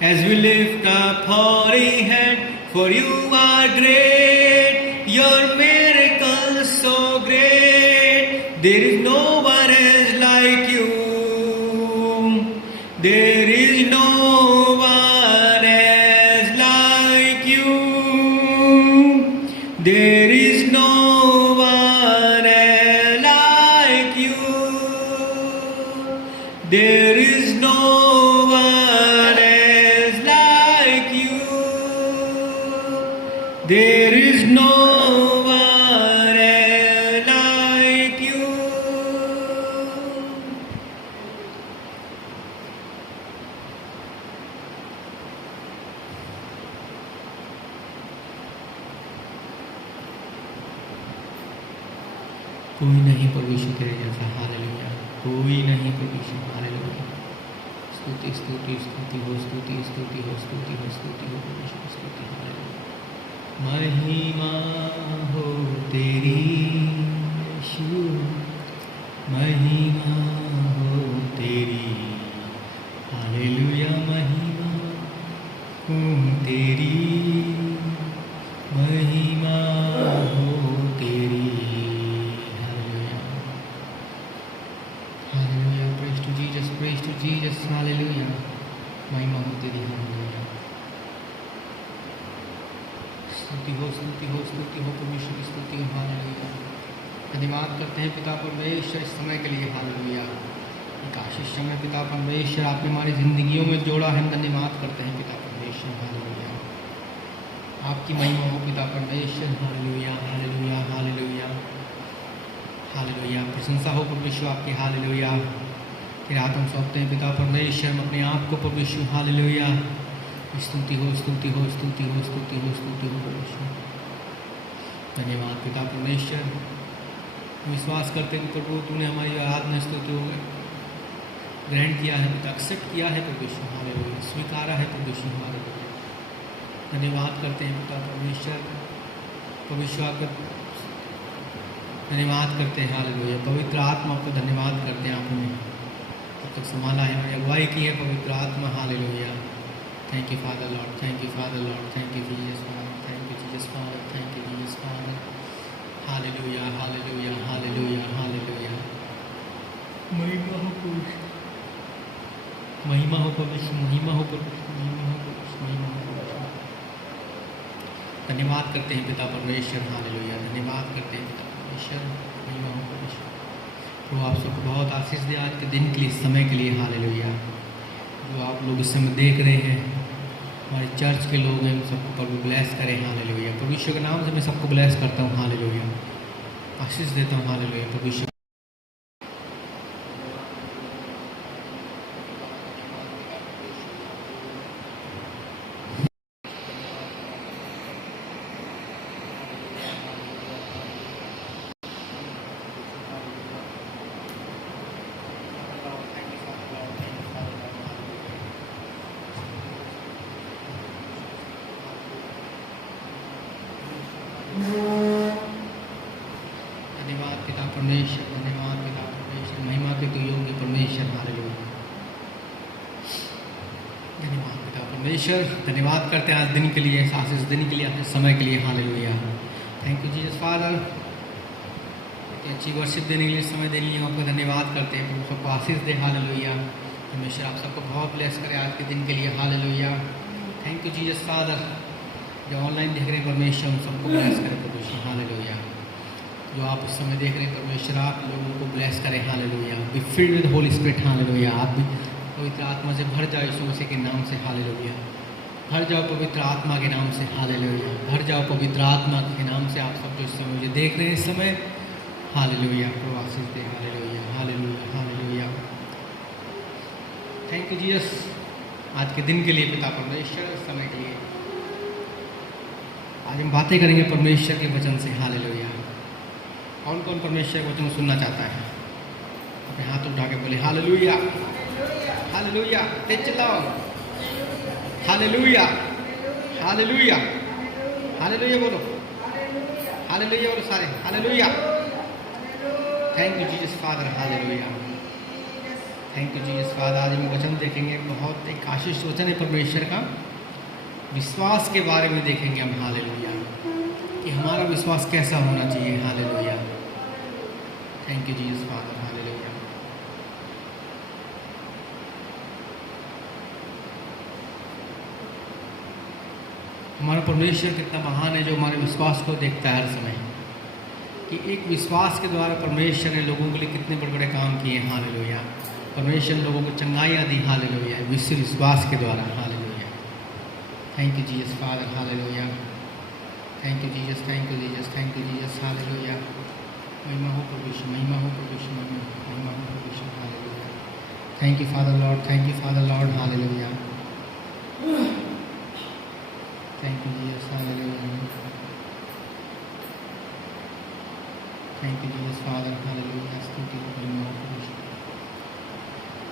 as we lift up holy hand, for you are great, your miracles so great. There is no one else like you. There is no one else like you. There is no one else like you. There is no one else like you. There is no one else like you. कोई नहीं प्रभु यीशु तेरे जैसा। Hallelujah. कोई नहीं प्रभु Yeshu. Hallelujah. स्तुति स्तुति स्तुति हो, स्तुति स्तुति हो, स्तुति हो, स्तुति हो प्रभु यीशु, स्तुति। हालेलुया। महिमा हो तेरी यीशु, महिमा हो तेरी। हालेलुया। महिमा हो तेरी, महिमा हो तेरी। Hallelujah. Praise to Jesus. Praise to Jesus. Hallelujah. महिमा हो तेरी। हालेलुया। स्तुति हो, स्तुति हो, स्तुति हो प्रभु यीशु की स्तुति हो। हालेलुया। धन्यवाद करते हैं पिता परमेश्वर इस समय के लिए। हालेलुया। एक आशीष समय पिता परमेश्वर आपने हमारी जिंदगियों में जोड़ा है। हम धन्यवाद करते हैं पिता परमेश्वर। हालेलुया। आपकी महिमा हो पिता परमेश्वर। हालेलुया। हालेलुया। हालेलुया। हालेलुया। प्रशंसा हो प्रभु यीशु आपकी। हालेलुया। तेरे हाथ हम सौंपते हैं पिता परमेश्वर, हम अपने आप को प्रभु यीशु। हालेलुया। स्तुति हो, स्तुति हो, स्तुति हो, स्तुति हो, स्तुति हो प्रभु यीशु। धन्यवाद पिता परमेश्वर। विश्वास करते हैं कि प्रभु तूने हमारी आराधना स्तुति हो ग्रहण किया है पिता, एक्सेप्ट किया है प्रभु यीशु। हालेलुया। स्वीकारा है प्रभु यीशु। हालेलुया। धन्यवाद करते हैं पिता परमेश्वर। प्रभु यीशु आपका धन्यवाद करते हैं। हालेलुया। पवित्र आत्मा को धन्यवाद करते हैं। आपने तब तक संभाला है और अगुवाई की है पवित्र आत्मा। Hallelujah. Thank you Father Lord, thank you Father Lord, thank you Jesus father, thank you Jesus father, thank you Jesus Father. Hallelujah. Hallelujah. Hallelujah. Hallelujah. महिमा हो प्रभु, महिमा हो प्रभु, महिमा हो प्रभु, महिमा हो प्रभु, महिमा हो प्रभु। धन्यवाद करते हैं पिता परमेश्वर। हालेलुया। धन्यवाद करते हैं पिता परमेश्वर। महिमा हो परमेश्वर। तो आप सबको बहुत आशीष दे आज के दिन के लिए, समय के लिए। हालेलुया। जो आप लोग इस समय देख रहे हैं, हमारे चर्च के लोग हैं, सबको प्रभु ब्लेस करें। हालेलुया। प्रभु यीशु के नाम से मैं सबको ब्लेस करता हूँ। हालेलुया। आशीष देता हूँ। हालेलुया। प्रभु यीशु धन्यवाद पिता परमेश्वर, धन्यवाद पिता परमेश्वर। महिमा के तो योग्य परमेश्वर। हालेलुया। धन्यवाद पिता परमेश्वर। धन्यवाद करते हैं आज दिन के लिए, आशीष दिन के लिए, अपने समय के लिए। Hallelujah. Thank you Jesus father. इतनी अच्छी वर्शिप देने के लिए, समय देने के लिए आपको धन्यवाद करते हैं। प्रभु सबको आशीष दे। हालेलुया। परमेश्वर आप सबको बहुत ब्लेस करे आज के दिन के लिए। Hallelujah. Thank you Jesus father. जो ऑनलाइन देख रहे हैं परमेश्वर उन सबको ब्लेस करें परमेश्वर। हालेलुया। जो आप इस समय देख रहे हैं परमेश्वर आप लोगों को ब्लेस करें। Hallelujah. Be filled with Holi Spirit. Hallelujah. आप भी पवित्र आत्मा से भर जाओ यीशु मसीह के नाम से। हालेलुया। भर जाओ पवित्र आत्मा के नाम से। हालेलुया। भर जाओ पवित्र आत्मा के नाम से। आप सब जो इस समय मुझे देख रहे हैं इस समय, hallelujah, Prabhu Ashish they. Hallelujah. Hallelujah. Hallelujah. Thank you Jesus आज के दिन के लिए पिता परमेश्वर, इस समय के लिए। आज हम बातें करेंगे परमेश्वर के वचन से। हालेलुया। कौन कौन परमेश्वर के वचन सुनना चाहता है? अपने हाथ उठा के बोले हालेलुया। हालेलुया। तेज चलाओ। हालेलुया, हालेलुया, हालेलुया बोलो, हालेलुया बोलो सारे, hallelujah. Thank you Jesus Father, hallelujah. Thank you Jesus father. आज हम वचन देखेंगे, बहुत एक आशीष वचन है परमेश्वर का। विश्वास के बारे में देखेंगे हम, हालेलुया, कि हमारा विश्वास कैसा होना चाहिए, hallelujah. Thank you Jesus Father, hallelujah. हमारा परमेश्वर कितना महान है, जो हमारे विश्वास को देखता है हर समय, कि एक विश्वास के द्वारा परमेश्वर ने लोगों के लिए कितने बड़े बड़े काम किए, हालेलुया। परमेश्वर ने लोगों को चंगाइयाँ दी, हालेलुया, विश्वास के द्वारा, hallelujah. Thank you Jesus Father, hallelujah. Thank you Jesus, thank you Jesus, thank you Jesus, hallelujah. महिमा हो प्रभु यीशु, महिमा हो प्रभु यीशु, महिमा हो प्रभु Yeshu, hallelujah. Thank you Father Lord, thank you Father Lord, hallelujah. Thank you Jesus, hallelujah. Thank you Jesus Father, hallelujah. स्तुति हो महिमा हो प्रभु यीशु।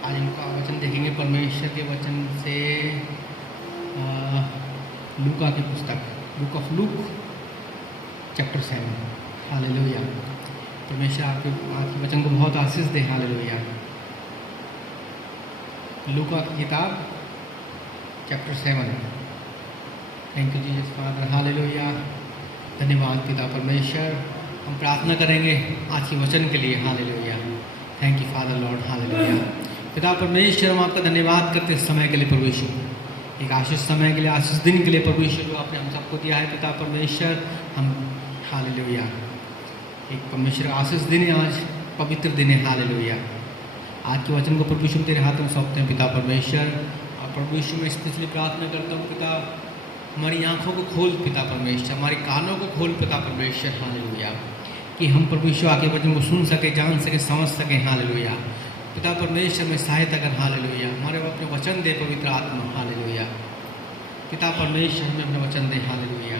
आज इनका वचन देखेंगे परमेश्वर के वचन से, लूका की पुस्तक, book of Luke chapter 7, hallelujah. परमेश्वर आपके वचन को बहुत आशीष दे, हालेलुया। लूका की किताब chapter 7। Thank you Jesus Father, hallelujah. धन्यवाद पिता परमेश्वर। हम प्रार्थना करेंगे आज के वचन के लिए, hallelujah. Thank you Father Lord, hallelujah. पिता परमेश्वर, हम आपका धन्यवाद करते इस समय के लिए प्रभु यीशु, एक आशीष समय के लिए, आशीष दिन के लिए प्रभु यीशु, जो आपने हम सबको दिया है पिता परमेश्वर। हम, हालेलुया, एक परमेश्वर आशीष दिन है आज, पवित्र दिन है, हालेलुया। आज के वचन को प्रभु यीशु तेरे हाथों में सौंपते हैं पिता परमेश्वर। और प्रभु यीशु में स्पेशली प्रार्थना करता हूँ पिता, हमारी आँखों को खोल पिता परमेश्वर, हमारे कानों को खोल पिता परमेश्वर, हालेलुया, कि हम प्रभु यीशु आके वचन को सुन सके, जान सके, समझ सकें, हालेलुया। पिता परमेश्वर में सहायता कर, हालेलुया। हमारे अपने वचन दे पवित्र आत्मा, हालेलुया। पिता परमेश्वर में अपने वचन दे, हालेलुया।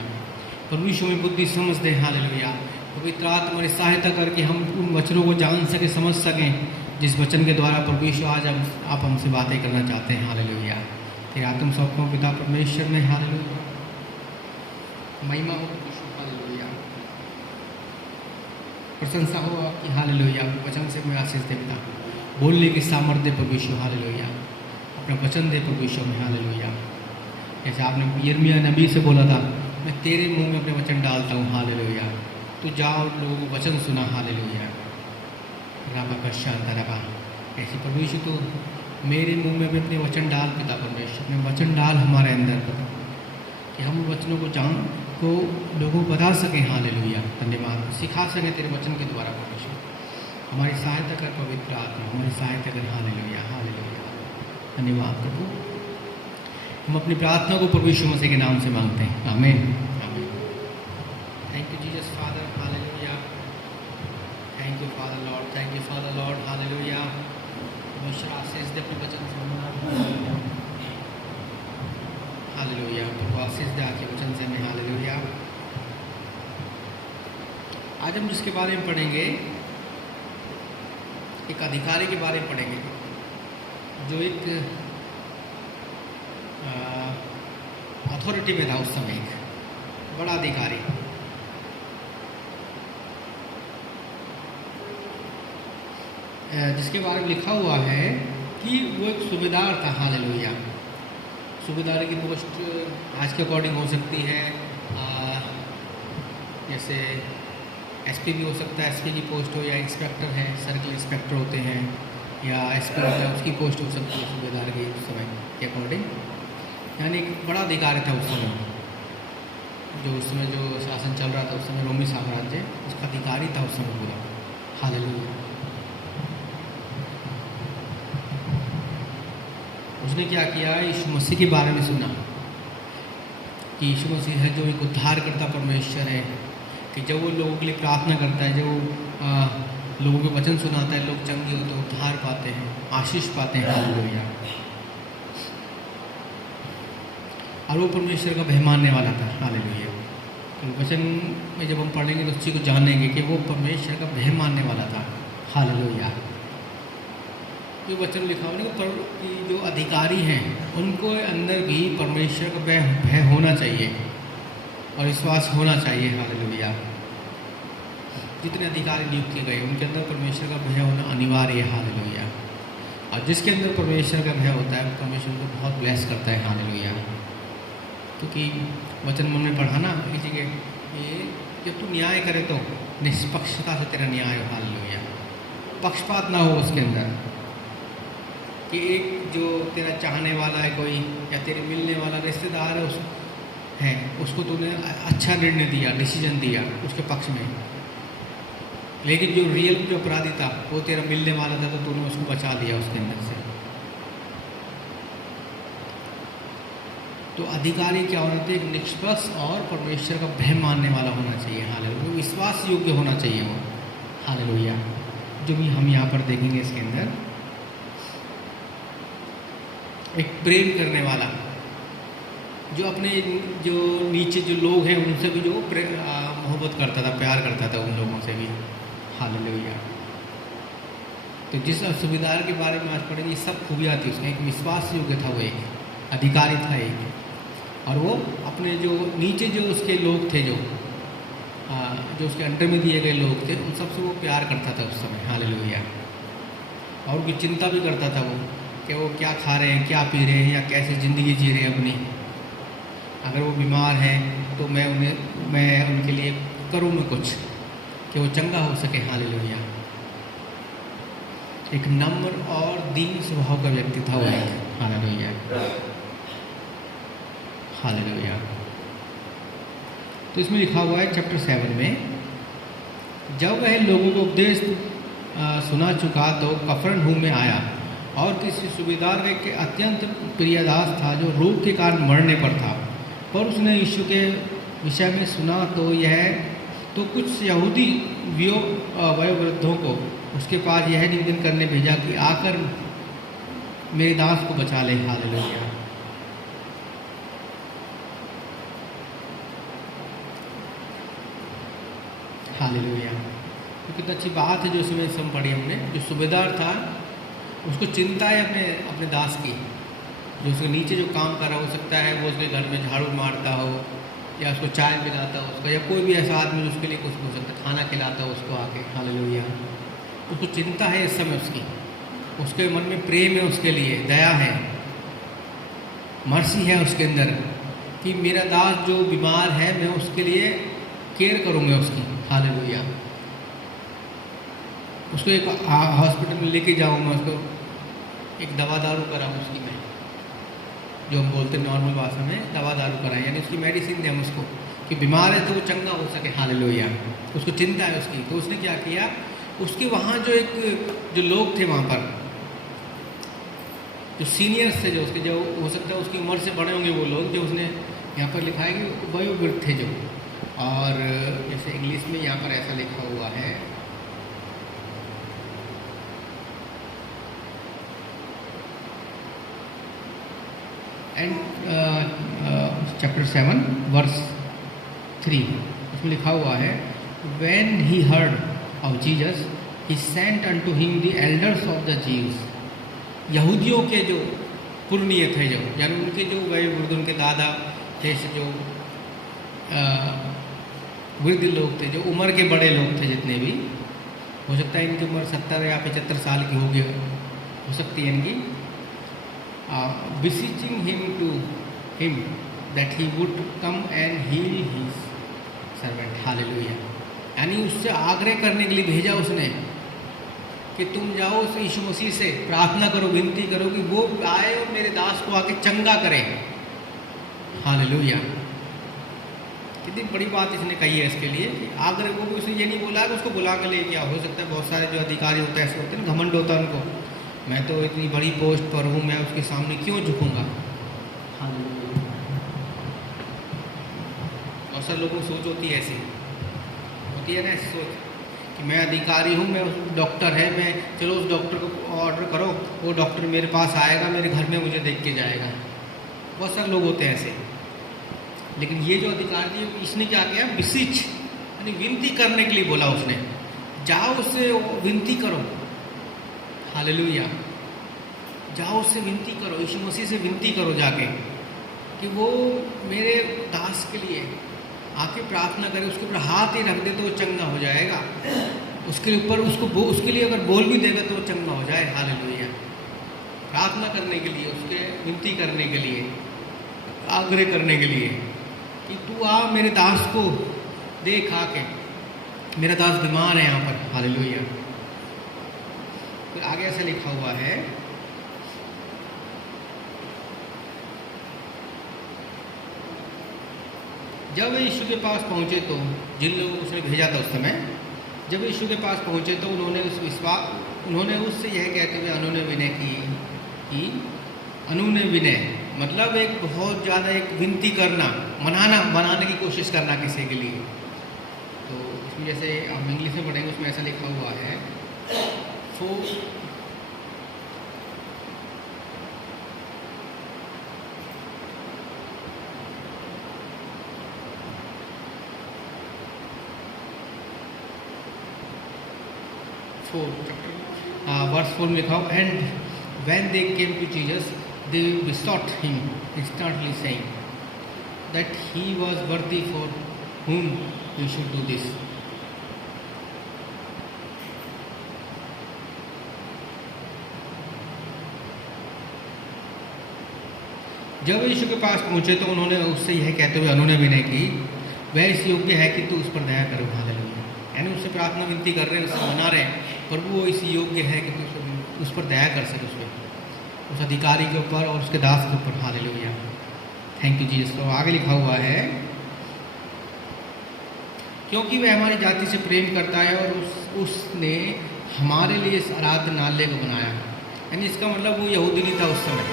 प्रभु यीशु में बुद्धि समझ दे, हालेलुया। पवित्र आत्मा हमारी सहायता करके हम उन वचनों को जान सके, समझ सकें, जिस वचन के द्वारा प्रभु यीशु आज आप हमसे बातें करना चाहते हैं, हालेलुया। तेरे आत्म सौंपो पिता परमेश्वर में, हालेलुया। महिमा हो यीशु, हालेलुया। प्रशंसा हो आपकी, हालेलुया। वचन से मैं आशीष दे पिता, बोलने की सामर्थ्य प्रभु यीशु, हालेलुया। अपना वचन दे प्रभु यीशु में, हालेलुया। जैसे आपने यिर्मयाह नबी से बोला था, मैं तेरे मुंह में अपने वचन डालता हूँ, हालेलुया। तो जाओ लोगों को वचन सुना, हालेलुया। राबा का शांत रबा, ऐसी प्रभु यीशु तो मेरे मुंह में भी अपने वचन डाल पिता परमेश्वर, अपने वचन डाल हमारे अंदर पिता, कि हम वचनों को जान को लोगों को बता सकें, हालेलुया। धन्यवाद, सिखा सकें तेरे वचन के द्वारा परमेश्वर। हमारी सहायता कर पवित्र आत्मा, हमारी सहायता कर, हालेलुया, हालेलुया। धन्यवाद प्रभु। हम अपनी प्रार्थना को प्रभु यीशु मसीह के नाम से मांगते हैं, आमीन, आमीन। Thank you Jesus Father, hallelujah. Thank you Father Lord, thank you Father Lord, hallelujah. परमेश्वर आशीष दे अपने वचन से, हालेलुया। प्रभु आशीष दे आके वचन से हमें, हालेलुया। आज हम जिसके बारे में पढ़ेंगे, एक अधिकारी के बारे में पढ़ेंगे, जो एक अथॉरिटी में था उस समय, एक बड़ा अधिकारी। जिसके बारे में लिखा हुआ है कि वो एक सूबेदार था, हालेलुया। सूबेदार की पोस्ट आज के अकॉर्डिंग हो सकती है, जैसे एसपी भी हो सकता है, एसपी की पोस्ट हो, या इंस्पेक्टर है, सर्कल इंस्पेक्टर होते हैं, या एसपी होता है, उसकी पोस्ट हो सकती है सूबेदार की उस समय के अकॉर्डिंग। यानी एक बड़ा अधिकारी था उस समय, जो उस समय जो शासन चल रहा था उस समय, रोमी साम्राज्य, उसका अधिकारी था उस समय पूरा, हालेलुया। उसने क्या किया, यीशु मसीह के बारे में सुना कि यीशु मसीह है जो एक उद्धार करता परमेश्वर है, कि जब वो लोगों के लिए प्रार्थना करता है, जब वो लोगों के वचन सुनाता है, लोग चंगे होते हैं, उद्धार पाते हैं, आशीष पाते हैं, हालेलुया। और वो परमेश्वर का भय मानने वाला था, हालेलुया। तो वचन में जब हम पढ़ेंगे तो उस चीज़ को जानेंगे कि वो परमेश्वर का भय मानने वाला था, हालेलुया। ये वचन लिखा हुआ कि जो अधिकारी हैं उनको अंदर भी परमेश्वर का भय होना चाहिए और विश्वास होना चाहिए। हालेलुया। जितने अधिकारी नियुक्त किए गए उनके अंदर परमेश्वर का भय होना अनिवार्य है। हालेलुया। और जिसके अंदर परमेश्वर का भय होता है परमेश्वर को बहुत ब्लेस करता है। हालेलुया। क्योंकि वचन मन में पढ़ा ना किसी के ये जब तू न्याय करे तो निष्पक्षता से तेरा न्याय हो। हालेलुया। पक्षपात ना हो उसके अंदर कि एक जो तेरा चाहने वाला है कोई या तेरे मिलने वाला रिश्तेदार है उसको तूने अच्छा निर्णय दिया, डिसीजन दिया उसके पक्ष में, लेकिन जो रियल जो अपराधी था वो तेरा मिलने वाला था तो तूने उसको बचा लिया उसके अंदर से। तो अधिकारी क्या होना चाहिए? एक निष्पक्ष और परमेश्वर का भय मानने वाला होना चाहिए। हालेलुया। विश्वास योग्य होना चाहिए वो। हालेलुया। जो भी हम यहाँ पर देखेंगे इसके अंदर एक प्रेम करने वाला, जो अपने जो नीचे जो लोग हैं उनसे भी जो मोहब्बत करता था, प्यार करता था उन लोगों से भी। हालेलुया। तो जिस सुबेदार के बारे में आज पढ़ेंगे ये सब खूबियाँ थी उसका। एक विश्वास योग्य था, वो एक अधिकारी था एक, और वो अपने जो नीचे जो उसके लोग थे जो उसके अंडर में दिए गए लोग थे उन सबसे वो प्यार करता था उस समय। हालेलुया। और उनकी चिंता भी करता था वो कि वो क्या खा रहे हैं, क्या पी रहे हैं, या कैसे ज़िंदगी जी रहे हैं अपनी। अगर वो बीमार हैं तो मैं उनके लिए करूँ मैं कुछ कि वो चंगा हो सके। हालेलुया। एक नम्र और दीन स्वभाव का व्यक्ति था वो एक। हालेलुया। हालेलुया। तो इसमें लिखा हुआ है चैप्टर 7 में, जब वह लोगों को उपदेश सुना चुका तो कफरनहूम में आया और किसी सूबेदार का एक अत्यंत प्रियदास था जो रोग के कारण मरने पर था। पर उसने यीशु के विषय में सुना तो कुछ यहूदी वयोवृद्धों को उसके पास यह निवेदन करने भेजा कि आकर मेरे दास को बचा ले। हालेलुया। हालेलुया। तो कितना अच्छी बात है जो इसमें हम पढ़ी हमने। जो सूबेदार था उसको चिंता है अपने दास की, जो उसके नीचे जो काम कर रहा हो सकता है वो उसके घर में झाड़ू मारता हो या उसको चाय पिलाता हो उसका, या कोई भी ऐसा आदमी जो उसके लिए कुछ हो सकता है, खाना खिलाता हो उसको आके। हालेलुया। उसको चिंता है इस समय उसकी, उसके मन में प्रेम है उसके लिए, दया है, मर्सी है उसके अंदर कि मेरा दास जो बीमार है मैं उसके लिए केयर करूँगा उसकी। हालेलुया। उसको एक हॉस्पिटल में लेके जाऊँगा, उसको एक दवा दारू कराऊँ उसकी, मैं जो हम बोलते हैं नॉर्मल भाषा में दवा दारू कराएं, यानी उसकी मेडिसिन दें उसको कि बीमार है तो वो चंगा हो सके। हालेलुया। उसको चिंता है उसकी। तो उसने क्या किया, उसके वहाँ जो लोग थे वहाँ पर जो सीनियर्स थे, जो उसके जो हो सकता है उसकी उम्र से बड़े होंगे वो लोग, जो उसने यहाँ पर लिखा है कि वयोवृद्ध थे जो, और जैसे इंग्लिश में यहाँ पर ऐसा लिखा हुआ है एंड चैप्टर 7 वर्स 3 उसमें लिखा हुआ है, when he heard of Jesus he sent unto him the elders of the Jews। यहूदियों के जो पुरनीय थे जो, यानी उनके जो वयोवृद्ध उनके दादा जैसे जो वृद्ध लोग थे, जो उम्र के बड़े लोग थे जितने भी, हो सकता है इनकी उम्र 70 या 75 साल की हो सकती है इनकी, beseeching him that he would come and heal his servant। Hallelujah. यानी उससे आग्रह करने के लिए भेजा उसने कि तुम जाओ उस यीशु मसीह से प्रार्थना करो, विनती करो कि वो आए और मेरे दास को आके चंगा करे। हालेलुया। कितनी बड़ी बात इसने कही है इसके लिए कि आग्रह को भी उसने ये नहीं बोला कि उसको बुला के ले गया। हो सकता है बहुत सारे जो अधिकारी होते हैं ऐसे होते हैं, घमंड होता है उनको, मैं तो इतनी बड़ी पोस्ट पर हूँ, मैं उसके सामने क्यों झुकूँगा। हालेलुया। और सब लोगों की सोच होती है ऐसी, होती है ना ऐसी सोच कि मैं अधिकारी हूँ, मैं उस डॉक्टर है, मैं चलो उस डॉक्टर को ऑर्डर करो, वो डॉक्टर मेरे पास आएगा, मेरे घर में मुझे देख के जाएगा। बहुत सारे लोग होते हैं ऐसे। लेकिन ये जो अधिकारी है इसने क्या किया, बिसीच यानी विनती करने के लिए बोला उसने, जाओ उससे विनती करो। हालेलुया। जाओ उससे विनती करो, यीशु मसीह से विनती करो जाके कि वो मेरे दास के लिए आके प्रार्थना करे, उसके ऊपर हाथ ही रख दे तो वो चंगा हो जाएगा। उसके ऊपर उसके लिए अगर बोल भी देगा तो वो चंगा हो जाए। हालेलुया। प्रार्थना करने के लिए, उसके विनती करने के लिए, आग्रह करने के लिए कि तू आ मेरे दास को देख आके, मेरा दास बीमार है यहाँ पर। हालेलुया। फिर आगे ऐसा लिखा हुआ है, जब वे यीशु के पास पहुँचे तो जिन लोगों को उसने भेजा था उस समय, जब यीशु के पास पहुँचे तो उन्होंने उससे यह कहते हुए अनुनय विनय की। अनुनय विनय मतलब एक बहुत ज़्यादा एक विनती करना, मनाने की कोशिश करना किसी के लिए। तो इसमें जैसे हम इंग्लिश में पढ़ेंगे उसमें ऐसा लिखा हुआ है, वर्स 4 में लिखा हो, and when they came to Jesus they besought him instantly saying that he was worthy for whom he should do this. जब यीशु के पास पहुँचे तो उन्होंने उससे यह कहते हुए अनुनय विनय की, वह इस योग्य है कि तू उस पर दया करो। हालेलुया। यानी उससे प्रार्थना विनती कर रहे हैं, उससे मना रहे हैं, प्रभु वो इस योग्य है कि तू उस पर दया कर सके, उस अधिकारी के ऊपर और उसके दास के ऊपर। हालेलुया। Thank you Jesus. तो आगे लिखा हुआ है, क्योंकि वह हमारी जाति से प्रेम करता है और उसने हमारे लिए इस आराधनालय को बनाया। यानी इसका मतलब वो यहूदी नहीं था उस समय,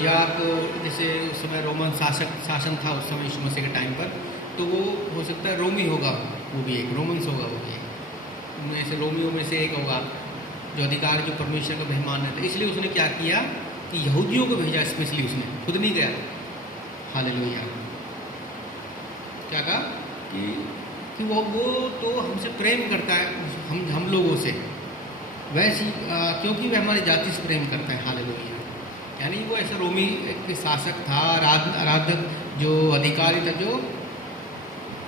या तो जैसे उस समय रोमन शासन था उस समय यीशु मसीह के टाइम पर, तो वो हो सकता है रोमी होगा, वो भी एक रोमन्स होगा, वो भी एक उनमें से रोमियों में से एक होगा जो अधिकारी जो परमेश्वर का मेहमान है। तो इसलिए उसने क्या किया कि यहूदियों को भेजा स्पेशली, उसने खुद नहीं गया। हालेलुया। क्या कहा कि वो तो हमसे प्रेम करता है, हम लोगों से, वैसे क्योंकि वह हमारी जाति से प्रेम करता है। हालेलुया। यानी वो ऐसा रोमी एक शासक था, आराधक जो अधिकारी था, जो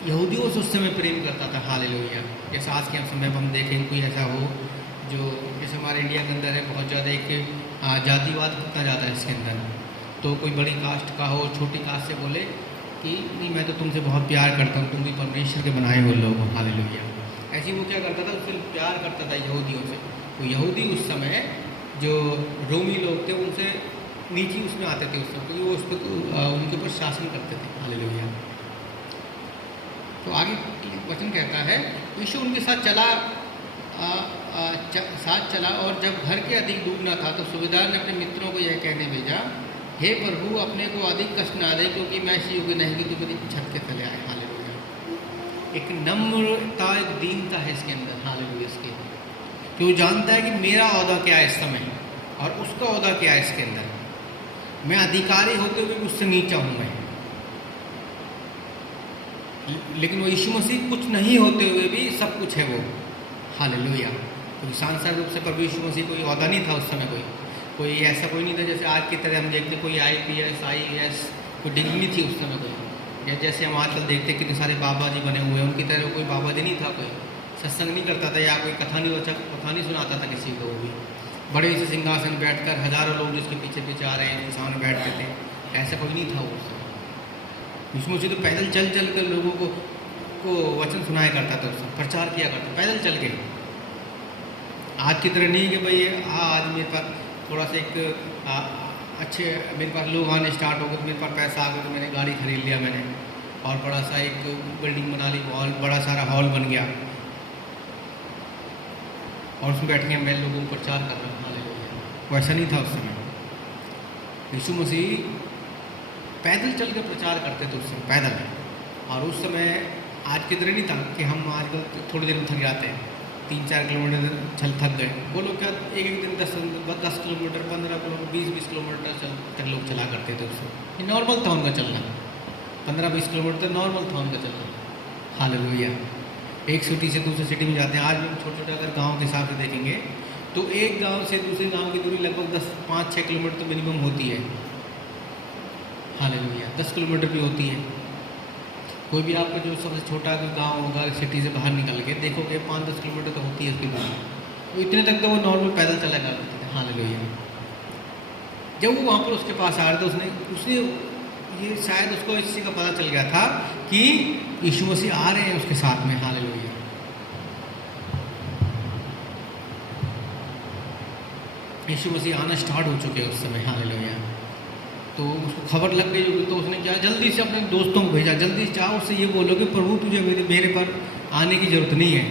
यहूदियों से उस समय प्रेम करता था। हालेलुया। जैसे आज के समय हम देखें कोई ऐसा हो जो जैसे हमारे इंडिया के अंदर है बहुत ज़्यादा एक जातिवाद कितना ज़्यादा है इसके अंदर, तो कोई बड़ी कास्ट का हो छोटी कास्ट से बोले कि नहीं मैं तो तुमसे बहुत प्यार करता हूँ, तुम भी परमेश्वर के बनाए हुए लोग हो। हालेलुया। ऐसे वो क्या करता था, उससे प्यार करता था यहूदियों से। तो यहूदी उस समय जो रोमी लोग थे उनसे नीचे उसमें आते थे उस समय, क्योंकि वो उस पर उनके ऊपर शासन करते थे। हालेलुया। तो आगे वचन कहता है, यीशु उनके साथ चला और जब घर के अधिक दूर न था तो सूबेदार ने अपने मित्रों को यह कहने भेजा, हे प्रभु अपने को अधिक कष्ट ना दे, क्योंकि मैं ऐसे योग्य नहीं कि तू मेरी छत के तले आए। हालेलुया। एक नम्रता, एक दीनता है इसके अंदर। हालेलुया। इसके कि वो जानता है कि मेरा ओहदा क्या है इस समय और उसका ओहदा क्या है इसके अंदर। मैं अधिकारी होते हुए भी उससे नीचा हूँ मैं, लेकिन वो यीशु मसीह कुछ नहीं होते हुए भी सब कुछ है वो। हालेलुया। क्योंकि सांसारिक रूप से प्रभु यीशु मसीह कोई ओहदा नहीं था उस समय, कोई ऐसा कोई नहीं था जैसे आज की तरह हम देखते कोई IPS IAS कोई डिग्री नहीं थी उस समय कोई, या जैसे हम आजकल देखते कितने सारे बाबा जी बने हुए हैं, उनकी तरह कोई बाबा जी नहीं था, कोई सत्संग नहीं करता था या कोई कथा नहीं सुनाता था किसी को। भी बड़े से सिंहासन बैठकर हज़ारों लोग जिसके पीछे पीछे आ रहे हैं उसके सामने बैठते थे, ऐसा कोई नहीं था उस समय। यीशु मसीह तो पैदल चल कर लोगों को वचन सुनाया करता था, उससे प्रचार किया करता पैदल चल के। आज की तरह नहीं कि भाई आज मेरे पास थोड़ा सा एक अच्छे मेरे पास लोग आने स्टार्ट हो गए, मेरे पास पैसा आ गया तो मैंने गाड़ी खरीद लिया मैंने, और बड़ा सा एक बिल्डिंग बना ली, बड़ा सारा हॉल बन गया और उसमें बैठ के मैं लोगों को प्रचार कर रहा हूँ। हालेलुया। वैसा नहीं था उस समय। यीशु मसीह पैदल चल के प्रचार करते थे उस समय, पैदल। और उस समय आज की तरह नहीं था कि हम आजकल थोड़ी देर में थक जाते हैं, 3-4 किलोमीटर चल थक गए। वो लोग क्या एक दिन 10 किलोमीटर 15 किलोमीटर 20 किलोमीटर तक लोग चला करते थे उससे। ये नॉर्मल था उनका चलना, 15-20 किलोमीटर नॉर्मल था उनका चलना। हालेलुया। एक सिटी से दूसरी सिटी में जाते हैं। आज भी छोटे छोटे अगर गाँव के हिसाब से देखेंगे तो एक गांव से दूसरे गांव की दूरी लगभग 5-6 किलोमीटर तो मिनिमम होती है। हालेलुया, 10 किलोमीटर भी होती है। कोई भी आपका जो सबसे छोटा गांव होगा सिटी से बाहर निकल के देखोगे 5-10 किलोमीटर तो होती है उसकी दूरी, तो इतने तक तो वो नॉर्मल पैदल चला जाता था। हालेलुया। जब वो वहाँ पर उसके पास आ रहा था उसने ये शायद उसको इस चीज़ का पता चल गया था कि यीशु मसीह आ रहे हैं उसके साथ में। हालेलुया। यीशु मसीह आना स्टार्ट हो चुके हैं उस समय। हालेलुया। तो उसको खबर लग गई होगी, तो उसने क्या जल्दी से अपने दोस्तों को भेजा, जल्दी जाओ उससे ये बोलो कि प्रभु तुझे मेरे पर आने की ज़रूरत नहीं है,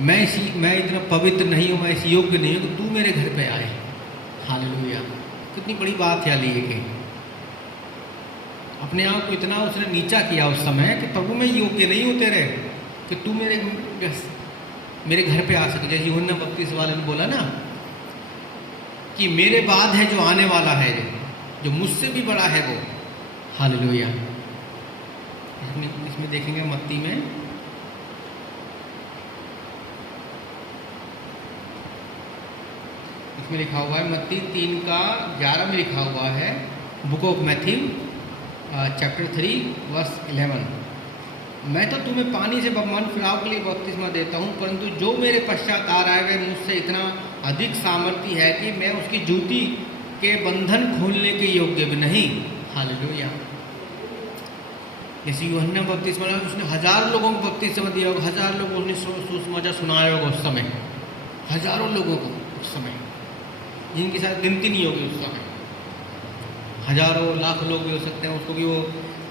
मैं इतना पवित्र नहीं हूँ, मैं इस योग्य नहीं हूँ कि तू मेरे घर पे आए। हालेलुया। कितनी बड़ी बात है ये कि अपने आप को इतना उसने नीचा किया उस समय कि प्रभु मैं योग्य नहीं हूँ तेरे कि तू मेरे घर पे आ सके। जैसे यूहन्ना बपतिस्मा वाले ने बोला ना कि मेरे बाद है जो आने वाला है, जो मुझसे भी बड़ा है वो। हालेलुया। इसमें देखेंगे मत्ती में इसमें लिखा हुआ है, मत्ती 3:11 में लिखा हुआ है, book of Matthew chapter 3 verse 11, मैं तो तुम्हें पानी से मन फिराव के लिए बपतिस्मा देता हूँ, परंतु जो मेरे पश्चात आ रहा है वह मुझसे इतना अधिक सामर्थी है कि मैं उसकी जूती के बंधन खोलने के योग्य भी नहीं। हालेलुया। जैसे यूहन्ना बपतिस्मा उसने 1000 लोगों को बपतिस्मा दिया होगा, 1000 लोगों ने सुसमाचार सुनाया होगा उस समय, हजारों लोगों को उस समय, जिनकी शायद गिनती नहीं होगी उस समय, हजारों लाख लोग भी हो सकते हैं। उसको भी वो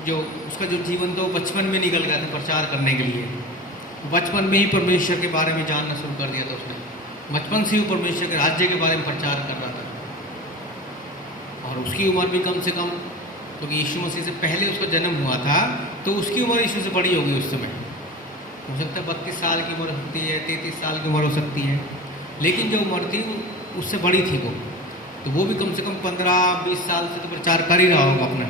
जो उसका जो जीवन था वो बचपन में निकल गया था प्रचार करने के लिए। बचपन में ही परमेश्वर के बारे में जानना शुरू कर दिया था उसने, बचपन से ही वो परमेश्वर के राज्य के बारे में प्रचार कर रहा था। और उसकी उम्र भी कम से कम, क्योंकि यीशु मसीह से पहले उसका जन्म हुआ था, तो उसकी उम्र यीशु से बड़ी होगी उस समय। हो सकता है 32 साल की उम्र हो सकती है, 33 साल की उम्र हो सकती है, लेकिन जो उम्र थी उससे बड़ी थी वो। तो वो भी कम से कम 15-20 साल से तो प्रचार कर ही रहा होगा अपना,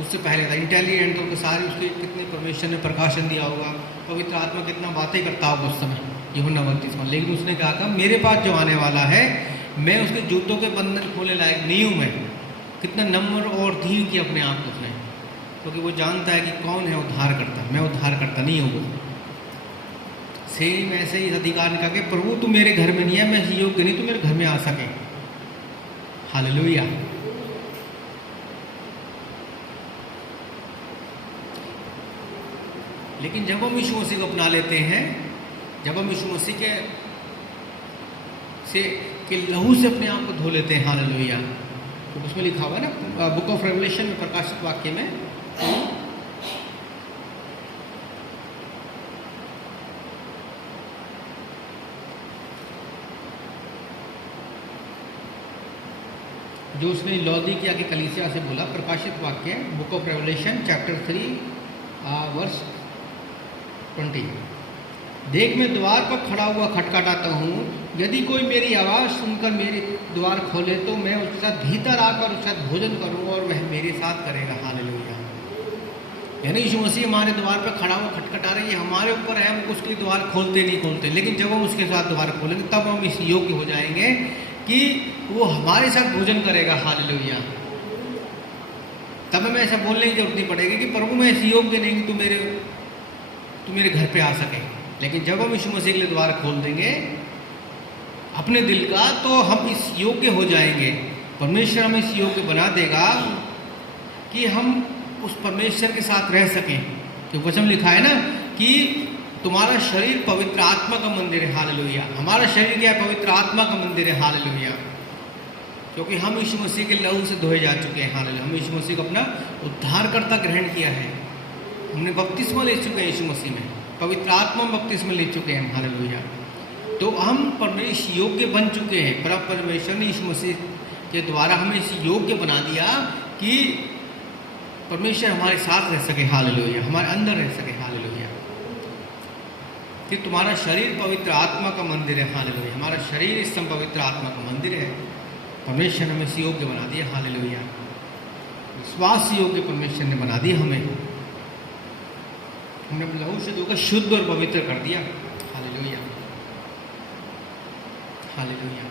उससे पहले था। इंटेलिजेंट तो सारी उसके कितने परमेश्वर ने प्रकाशन दिया होगा, पवित्र आत्मा कितना बातें करता होगा उस समय यूहन्ना बपतिस्मा। लेकिन उसने कहा मेरे पास जो आने वाला है मैं उसके जूतों के बंधन खोलने लायक नहीं हूँ। मैं कितना नम्र और धीर किया अपने आप को उसने, क्योंकि वो जानता है कि कौन है उद्धार करता, मैं उद्धार करता नहीं हूँ। सेम ऐसे ही अधिकार ने कहा कि प्रभु तू मेरे घर में नहीं है, मैं योग्य नहीं तू मेरे घर में आ सके। हालेलुया। लेकिन जब हम यीशु मसीह को अपना लेते हैं, जब हम यीशु मसीह के लहू से अपने आप को धो लेते हैं, हालेलुया, तो उसमें लिखा हुआ है ना बुक ऑफ रेवलेशन में, प्रकाशित वाक्य में, जो उसने लौदीकिया की कलीसिया से बोला, प्रकाशित वाक्य book of Revelation chapter 3 verse 20, देख मैं द्वार पर खड़ा हुआ खटखटाता हूँ, यदि कोई मेरी आवाज़ सुनकर मेरे द्वार खोले तो मैं उसके साथ भीतर आकर उसके साथ भोजन करूँगा और वह मेरे साथ करेगा। हालेलुया। यानी यीशु मसीह हमारे द्वार पर खड़ा हुआ खटखटा रहे, ये हमारे ऊपर है, हम उसके द्वार खोलते नहीं खोलते, लेकिन जब हम उसके साथ द्वार खोलेंगे तब हम इस योग्य हो जाएंगे कि वो हमारे साथ भोजन करेगा। हालेलुया। तब हमें ऐसा बोलने की जरूरत नहीं पड़ेगी कि प्रभु मैं इस योग्य नहीं कि तू मेरे घर पे आ सके। लेकिन जब हम यीशु मसीह के लिए द्वार खोल देंगे अपने दिल का, तो हम इस योग्य हो जाएंगे। परमेश्वर हमें इस योग्य बना देगा कि हम उस परमेश्वर के साथ रह सकें। तो वचन लिखा है ना कि तुम्हारा शरीर पवित्र आत्मा का मंदिर है। हालेलुया। हमारा शरीर क्या है? पवित्र आत्मा का मंदिर है। हालेलुया। क्योंकि हम यीशु मसीह के लहू से धोए जा चुके हैं। हालेलुया। हम यीशु मसीह को अपना उद्धारकर्ता ग्रहण किया है, हमने बपतिस्मा ले चुके हैं यीशु मसीह में, पवित्र आत्मा में बपतिस्मा ले चुके हैं। हालेलुया। तो हम परमेश्वर योग्य बन चुके हैं। परमेश्वर ने यीशु मसीह के द्वारा हमें इस योग्य बना दिया कि परमेश्वर हमारे साथ रह सके। हालेलुया। हमारे अंदर रह सके। हालेलुया। कि तुम्हारा शरीर पवित्र आत्मा का मंदिर है। हालेलुया। हमारा शरीर इस समय पवित्र आत्मा का मंदिर है। परमेश्वर ने हमें इस योग्य बना दिया। हालेलुया। विश्वास योग्य परमेश्वर ने बना दिया हमें, हमने लहू से धोकर शुद्ध और पवित्र कर दिया। हालेलुया। हालेलुया।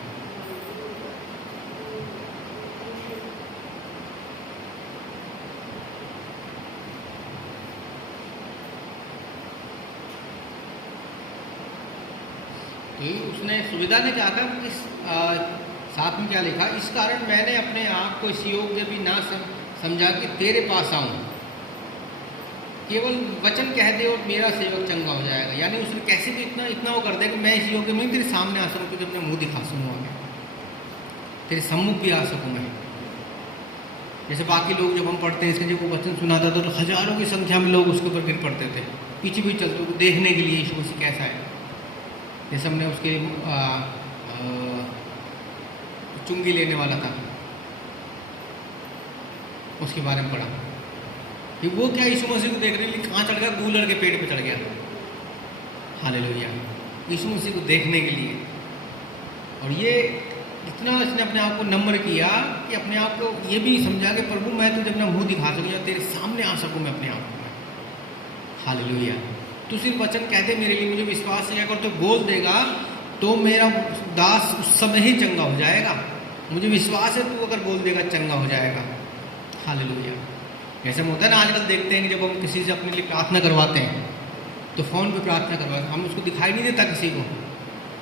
तो उसने सुविधा ने क्या कहा, इस साथ में क्या लिखा, इस कारण मैंने अपने आप को इस योग्य भी ना समझा कि तेरे पास आऊं, केवल वचन कह दे और मेरा सेवक चंगा हो जाएगा। यानी उसने कैसे भी इतना वो कर दे कि मैं इस योग्य में तेरे सामने आ सकूँ, तुझे अपना मुंह दिखा सकूँ, मैं तेरे सम्मुख भी आ सकूँ मैं। जैसे बाकी लोग जब हम पढ़ते हैं इसके, जब वो वचन सुनाता था तो हजारों की संख्या में लोग उसके ऊपर गिर पड़ते थे, पीछे भी चलते थे देखने के लिए यीशु मसीह कैसा है। जैसे हमने उसके चुंगी लेने वाला था, उसके बारे में पढ़ा कि वो क्या यीशु मसीह को देखने के लिए कहाँ चढ़ गया, गूलर के पेड़ पे चढ़ गया। हालेलुया, यीशु मसीह को देखने के लिए। और ये इतना इसने अपने आप को नम्र किया कि अपने आप को ये भी समझा कि प्रभु मैं तुझे अपना मुंह दिखा सकूँ या तेरे सामने आ सकूँ मैं अपने आप को। हालेलुया, तू सिर्फ वचन कह दे मेरे लिए, मुझे विश्वास नहीं अगर तो बोल देगा तो मेरा दास उस समय ही चंगा हो जाएगा। मुझे विश्वास है तू अगर बोल देगा चंगा हो जाएगा। हालेलुया। जैसे होता है ना, आजकल देखते हैं कि जब हम किसी से अपने लिए प्रार्थना करवाते हैं तो फ़ोन पे प्रार्थना करवाते हैं, हम उसको दिखाई नहीं देता किसी को,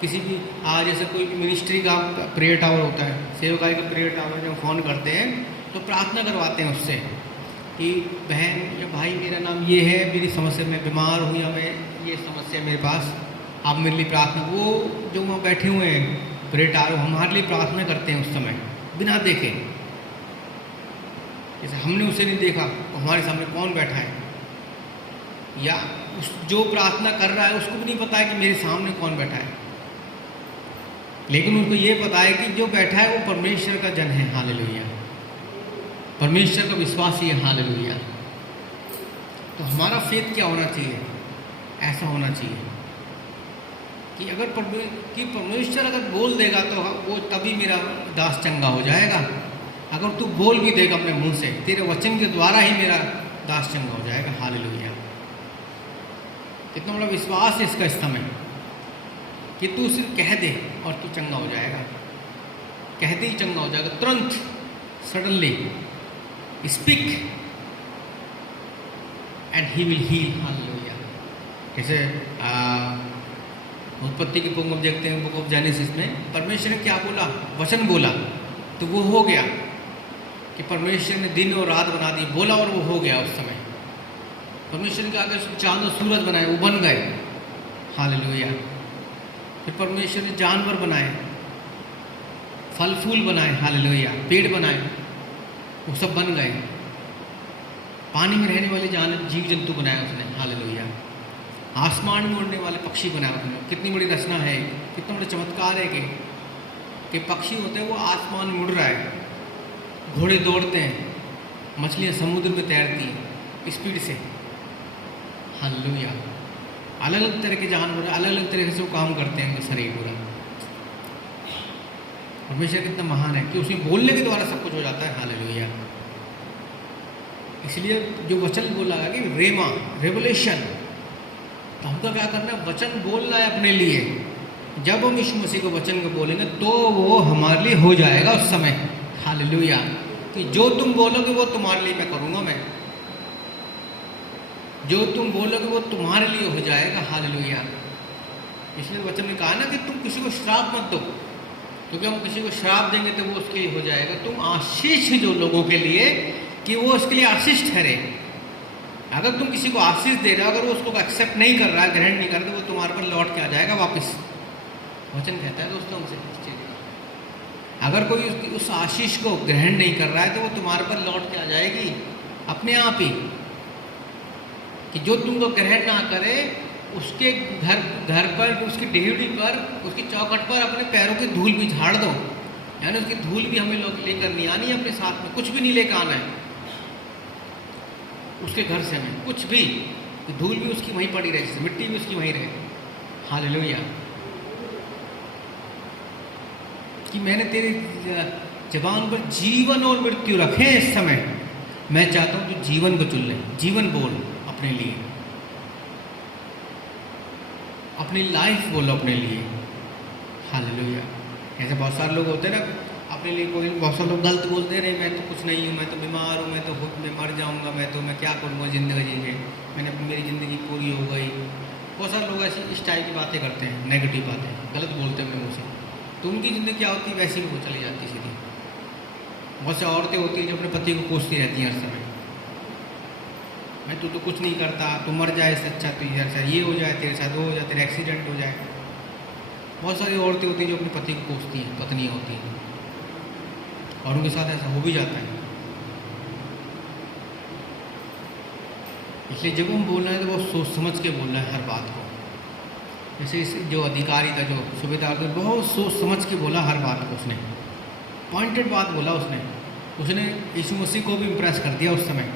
किसी भी जैसे कोई मिनिस्ट्री का प्रेयर टावर होता है, सेवकाई का प्रेयर टावर, जब फ़ोन करते हैं तो प्रार्थना करवाते हैं उससे कि बहन या भाई मेरा नाम ये है, मेरी समस्या, मैं बीमार हूँ या मैं ये समस्या मेरे पास, आप मेरे लिए प्रार्थना। वो जो वहाँ बैठे हुए हैं प्रेयर टावर हमारे लिए प्रार्थना करते हैं उस समय बिना देखे। जैसे हमने उसे नहीं देखा तो हमारे सामने कौन बैठा है, या उस जो प्रार्थना कर रहा है उसको भी नहीं पता है कि मेरे सामने कौन बैठा है, लेकिन उनको ये पता है कि जो बैठा है वो परमेश्वर का जन है। हालेलुया, परमेश्वर का विश्वासी है। हालेलुया। तो हमारा फेथ क्या होना चाहिए, ऐसा होना चाहिए कि अगर परमेश्वर अगर बोल देगा तो वो तभी मेरा दास चंगा हो जाएगा। अगर तू बोल भी देगा अपने मुंह से, तेरे वचन के द्वारा ही मेरा दास चंगा हो जाएगा। हालेलुया, कितना बड़ा विश्वास है इसका इस समय कि तू सिर्फ कह दे और तू चंगा हो जाएगा, कह दे ही चंगा हो जाएगा तुरंत, suddenly speak and he will heal. हालेलुया। जैसे उत्पत्ति की पुस्तक देखते हैं, बुक ऑफ जेनेसिस में परमेश्वर ने क्या बोला, वचन बोला तो वो हो गया, कि परमेश्वर ने दिन और रात बना दी, बोला और वो हो गया। उस समय परमेश्वर ने आगे चांद और सूरज बनाए, वो बन गए। हालेलुया। फिर परमेश्वर ने जानवर बनाए, फल फूल बनाए, हालेलुया, पेड़ बनाए, वो सब बन गए। पानी में रहने वाले जीव जंतु बनाए उसने। हालेलुया। आसमान में उड़ने वाले पक्षी बनाए उसने। कितनी बड़ी रचना है, कितना बड़ा चमत्कार है कि पक्षी होते हैं वो आसमान में उड़ रहा है, घोड़े दौड़ते हैं, मछलियाँ समुद्र में तैरती हैं स्पीड से। हालेलुया। अलग अलग तरह के जानवर अलग अलग तरीके से वो काम करते हैं, शरीर पूरा। परमेश्वर कितना महान है कि उसमें बोलने के द्वारा सब कुछ हो जाता है। हालेलुया। इसलिए जो वचन बोला है कि रेमा, रेवलेशन, तो हमको क्या करना है, वचन बोलना है अपने लिए। जब हम यीशु मसीह को वचन को बोलेंगे तो वो हमारे लिए हो जाएगा उस समय। हालेलुया। कि जो तुम बोलोगे वो तुम्हारे लिए मैं करूँगा, मैं जो तुम बोलोगे वो तुम्हारे लिए हो जाएगा। हालेलुया। इसलिए वचन में कहा ना कि तुम किसी को श्राप मत दो, क्योंकि हम किसी को श्राप देंगे तो वो उसके लिए हो जाएगा। तुम आशीष जो लोगों के लिए, कि वो उसके लिए आशीष ठहरे। अगर तुम किसी को आशीष दे रहे हो, अगर वो उसको एक्सेप्ट नहीं कर रहा है, ग्रहण नहीं कर रहा, तो वो तुम्हारे पर लौट के आ जाएगा वापस। वचन कहता है दोस्तों हमसे, अगर कोई उस आशीष को ग्रहण नहीं कर रहा है तो वो तुम्हारे पर लौट के आ जाएगी अपने आप ही। कि जो तुमको ग्रहण ना करे उसके घर पर, उसकी डेहड़ी पर, उसकी चौखट पर अपने पैरों की धूल भी झाड़ दो। यानी उसकी धूल भी हमें लेकर नहीं आनी है, अपने साथ में कुछ भी नहीं लेकर आना है उसके घर से, हमें कुछ भी, धूल भी उसकी वहीं पड़ी रहे, मिट्टी भी उसकी वहीं रहे। हालेलुया। कि मैंने तेरे जबान पर जीवन और मृत्यु रखे हैं इस समय, मैं चाहता हूं तू जीवन को चुन ले, जीवन बोल अपने लिए, अपनी लाइफ बोलो अपने लिए। हालेलुया। ऐसे बहुत सारे लोग होते हैं ना, अपने लिए कोई बहुत सारे लोग गलत बोलते रहे, मैं तो कुछ नहीं हूँ, मैं तो बीमार हूँ, मैं मर जाऊँगा, मैं क्या करूँगा ज़िंदगी में, मेरी ज़िंदगी पूरी हो गई। बहुत सारे लोग ऐसी इस टाइप की बातें करते हैं, नेगेटिव बातें गलत बोलते हैं मुँह से, तो उनकी ज़िंदगी क्या होती है वैसी वो चली जाती है सीधी। बहुत सी औरतें होती हैं जो अपने पति को कोसती रहती हैं हर समय, मैं तू तो कुछ नहीं करता, तू मर जाए इससे अच्छा, तो ये हो जाए, तेरे साथ वो हो जाए, तेरा एक्सीडेंट हो जाए। बहुत सारी औरतें होती हैं जो अपने पति को कोसती हैं, पत्नियाँ होती हैं, और उनके साथ ऐसा हो भी जाता है। इसलिए जब हम बोल रहे हैं तो बहुत सोच समझ के बोल रहे हैं हर बात को। जैसे इस जो अधिकारी था, जो सूबेदार था, बहुत सोच समझ के बोला हर बात को, उसने पॉइंटेड बात बोला, उसने यीशु मसीह को भी इम्प्रेस कर दिया उस समय।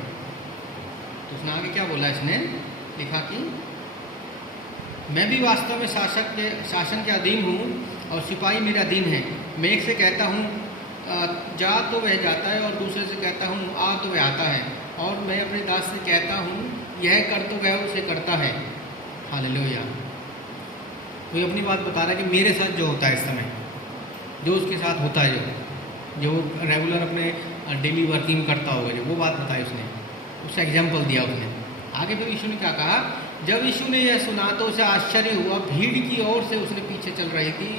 तो उसने आगे क्या बोला, इसने लिखा कि मैं भी वास्तव में शासन के अधीन हूँ और सिपाही मेरे अधीन है। मैं एक से कहता हूँ जा तो वह जाता है, और दूसरे से कहता हूँ आ तो वह आता है, और मैं अपने दास से कहता हूँ यह कर तो वह उसे करता है। हालेलुया। तो ये अपनी बात बता रहा है कि मेरे साथ जो होता है इस समय, जो उसके साथ होता है, जो रेगुलर अपने डेली वर्किंग करता होगा, जो वो बात बताई उसने, उसका एग्जाम्पल दिया उसने। आगे फिर यीशु ने क्या कहा, जब यीशु ने यह सुना तो उसे आश्चर्य हुआ, भीड़ की ओर से उसने पीछे चल रही थी,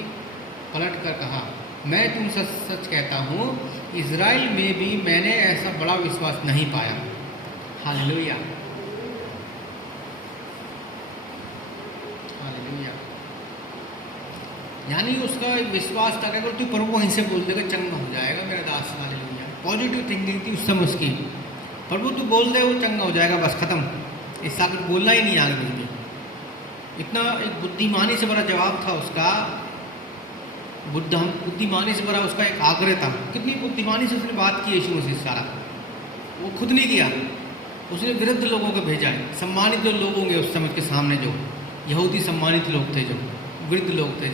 पलट कर कहा, मैं तुम सच सच कहता हूँ इज़राइल में भी मैंने ऐसा बड़ा विश्वास नहीं पाया। Hallelujah, hallelujah. यानी उसका विश्वास था कि अगर तू प्रभु वहीं से बोल देगा चंगा हो जाएगा मेरा दास। हालेलुया। पॉजिटिव थिंकिंग थी उस समय उसकी, प्रभु तू बोल दे वो चंगा हो जाएगा, बस खत्म, इससे आगे बोलना ही नहीं आगे मुझे। इतना एक बुद्धिमानी से भरा जवाब था उसका, बुद्धिमानी से भरा उसका एक आग्रह था। कितनी बुद्धिमानी से उसने बात की यीशु मसीह। सारा वो खुद नहीं किया, उसने वृद्ध लोगों को भेजा है, सम्मानित जो लोग होंगे उस समय के सामने, जो यहूदी सम्मानित लोग थे, जो वृद्ध लोग थे,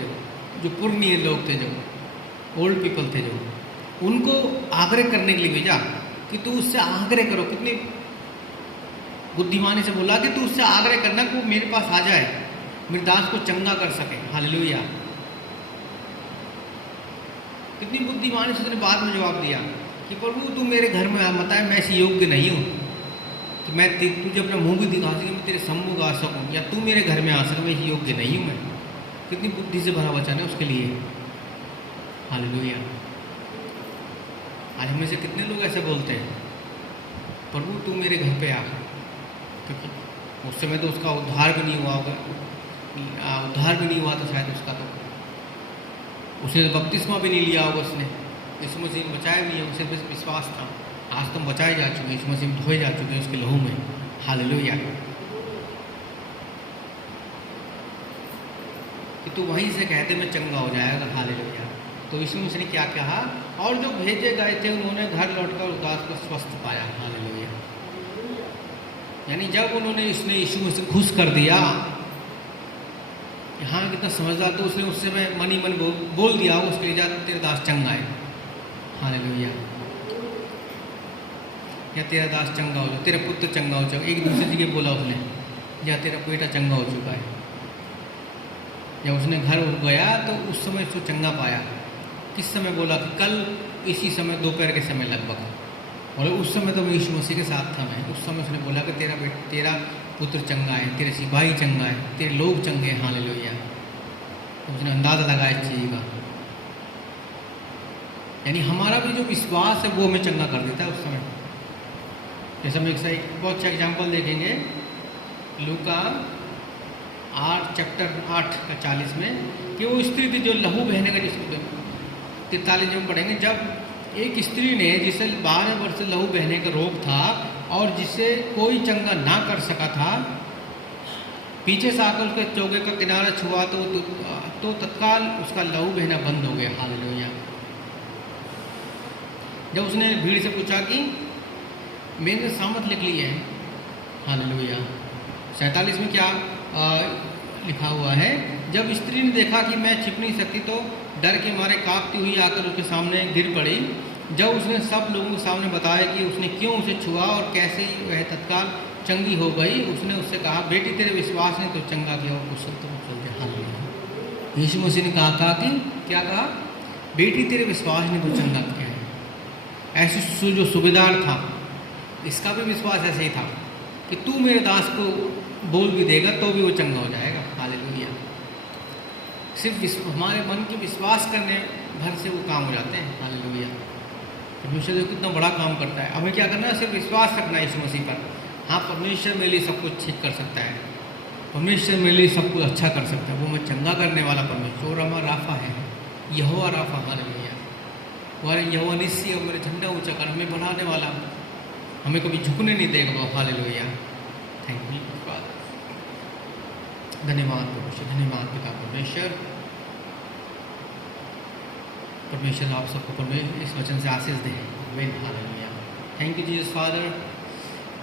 जो पुराने लोग थे, जो ओल्ड पीपल थे, जो उनको आग्रह करने के लिए भेजा कि तू उससे आग्रह करो। कितनी बुद्धिमानी से बोला कि तू उससे आग्रह करना कि वो मेरे पास आ जाए, मेरे दास को चंगा कर सके। हालेलुया। कितनी बुद्धिमानी से उसने बाद में जवाब दिया कि प्रभु तू मेरे घर में मत आए, मैं ऐसे योग्य नहीं हूँ कि मैं तुझे अपना मुंह भी दिखा सके, मैं तेरे सम्मुख आ सकूँ, या तू मेरे घर में आ सके, मैं योग्य नहीं हूँ मैं। कितनी बुद्धि से भरा वचन है उसके लिए। हालेलुया। आज हमें से कितने लोग ऐसे बोलते हैं, प्रभु तू मेरे घर पे आ, क्योंकि उस समय तो उसका उद्धार भी नहीं हुआ होगा, उद्धार भी नहीं हुआ था शायद उसका, तो उसने बपतिस्मा भी नहीं लिया होगा उसने। यीशु मसीह ने बचाया भी है, उसे बस विश्वास था। आज तुम बचाए जा चुके हैं, यीशु मसीह धोए जा चुके हैं उसके लहू में। हालेलुया। कि तू वहीं से कहते मैं चंगा हो जाएगा। हालेलुया। तो यीशु मसीह ने क्या कहा, और जो भेजे गए थे उन्होंने घर लौटकर उदास को स्वस्थ पाया। हालेलुया। यानी जब उन्होंने इसने यीशु मसीह खुश कर दिया, हाँ कितना समझदार, तो उसने उससे मैं मन ही मन बोल दिया उसके लिए, जा तेरा दास चंगा है। हालेलुया। या तेरा दास चंगा हो जाए, तेरा पुत्र चंगा हो जाए। एक दूसरे जगह बोला उसने, या तेरा बेटा चंगा हो चुका है। जब उसने घर गया तो उस समय उसको चंगा पाया। किस समय बोला कि कल इसी समय दोपहर के समय लगभग, और उस समय तो मैं यीशु मसीह के साथ था मैं। उस समय उसने बोला कि तेरा पुत्र चंगा है, तेरे सिपाही चंगा है, तेरे लोग चंगे हैं। हालेलुया। तो उसने अंदाज़ा लगाया इस चीज़ का। यानी हमारा भी जो विश्वास है वो हमें चंगा कर देता है उस समय। जैसे हम एक बहुत अच्छा एग्जाम्पल देखेंगे, लूका 8 चैप्टर 8 का 40 में, कि वो स्त्री थी जो लहू बहने का, जिसको 43 में पढ़ेंगे, जब एक स्त्री ने जिसे 12 वर्ष से लहू बहने का रोग था और जिसे कोई चंगा ना कर सका था, पीछे से आकर उसके चौके का किनारा छुआ तो तत्काल उसका लहू बहना बंद हो गया। हालेलुया। जब उसने भीड़ से पूछा कि मैंने सामर्थ लिख ली है। हालेलुया। 47 में क्या लिखा हुआ है, जब स्त्री ने देखा कि मैं छिप नहीं सकती तो डर के मारे कांपती हुई आकर उसके सामने गिर पड़ी। जब उसने सब लोगों के सामने बताया कि उसने क्यों उसे छुआ और कैसे वह तत्काल चंगी हो गई, उसने उससे कहा, बेटी तेरे विश्वास ने तो चंगा किया और कुछ तो चल गया। हालेलुया। यीशु मसीह ने कहा कि क्या कहा, बेटी तेरे विश्वास ने कुछ चंगा किया है। ऐसे जो सूबेदार था, इसका भी विश्वास ऐसे ही था कि तू मेरे दास को बोल भी देगा तो भी वो चंगा हो जाएगा। हालेलुया। सिर्फ हमारे मन के विश्वास करने भर से वो काम हो जाते हैं। हालेलुया। परमेश्वर जो कितना बड़ा काम करता है, हमें क्या करना है? सिर्फ विश्वास रखना है यीशु मसीह पर। हाँ, परमेश्वर मेरे लिए सब कुछ ठीक कर सकता है, परमेश्वर मेरे लिए सब कुछ अच्छा कर सकता है। वो मैं चंगा करने वाला परमेश्वर, और हमारा राफा है, यहोवा राफा। हालेलुया। हमारे यहोवा निस्सी और मेरे झंडा ऊंचा कर, हमें बढ़ाने वाला, हमें कभी झुकने नहीं देगा वो। हालेलुया। Thank you father. धन्यवाद परमेश्वर, धन्यवाद पिता परमेश्वर। परमेश्वर आप सबको परमेश्वर इस वचन से आशीष दें। आमीन। Hallelujah. Thank you Jesus Father.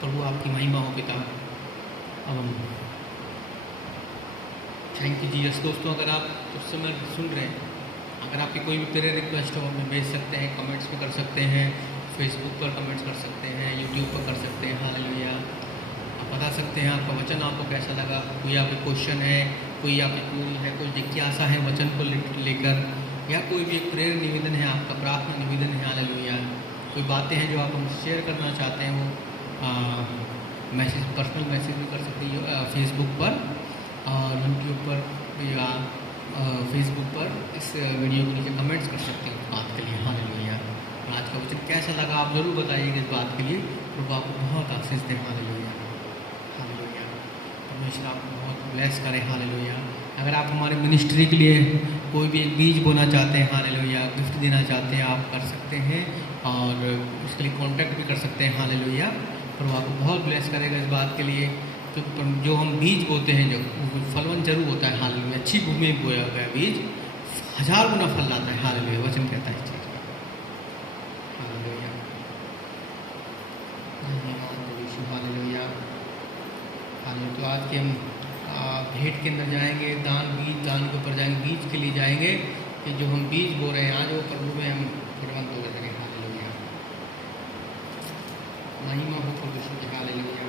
प्रभु आपकी महिमा हो पिता। अब हम थैंक यू जीसस। दोस्तों, अगर आप उस समय सुन रहे हैं, अगर आपकी कोई भी प्रेयर रिक्वेस्ट हो, हमें भेज सकते हैं, कमेंट्स में कर सकते हैं, फेसबुक पर कमेंट्स कर सकते हैं, यूट्यूब पर कर सकते हैं। हालेलुया। आप बता सकते हैं आपका वचन आपको कैसा लगा। कोई आपके क्वेश्चन है, कोई आपकी कोई है, कोई जिज्ञासा है वचन को लेकर, या कोई भी एक प्रेयर निवेदन है आपका, प्रार्थना निवेदन है। हालेलुया। कोई बातें हैं जो आप हमसे शेयर करना चाहते हैं, वो मैसेज, पर्सनल मैसेज भी कर सकते हैं फेसबुक पर और यूट्यूब पर या फेसबुक पर इस वीडियो के नीचे कमेंट्स कर सकते हैं उस बात के लिए। हालेलुया। आज का वचन कैसा लगा आप ज़रूर बताइएगा इस बात के लिए। प्रभु आपको बहुत आशीष दें। हालेलुया। हालेलुया। परमेश्वर आपको बहुत ब्लेस करें। हालेलुया। अगर आप हमारे मिनिस्ट्री के लिए कोई भी एक बीज बोना चाहते हैं, हालेलुया, गिफ्ट देना चाहते हैं, आप कर सकते हैं और इसके लिए कॉन्टैक्ट भी कर सकते हैं। हालेलुया। प्रभु आपको बहुत ब्लेस करेगा इस बात के लिए। तो जो हम बीज बोते हैं, जो फलवन जरूर होता है। हालेलुया। अच्छी भूमि में बोया गया बीज 1000 गुना फल लाता है। हालेलुया। वचन कहता है इस चीज़ का। हालेलुया। धन्यवाद यीशु। हालेलुया। हालेलुया। तो आज के हम भेंट के अंदर जाएंगे, दान के ऊपर जाएंगे, बीज के लिए जाएंगे कि जो हम बीज बो रहे हैं आज वो प्रभु में हम फलवंत हो सकें। हालेलुया। महिमा हो प्रभु की। हालेलुया।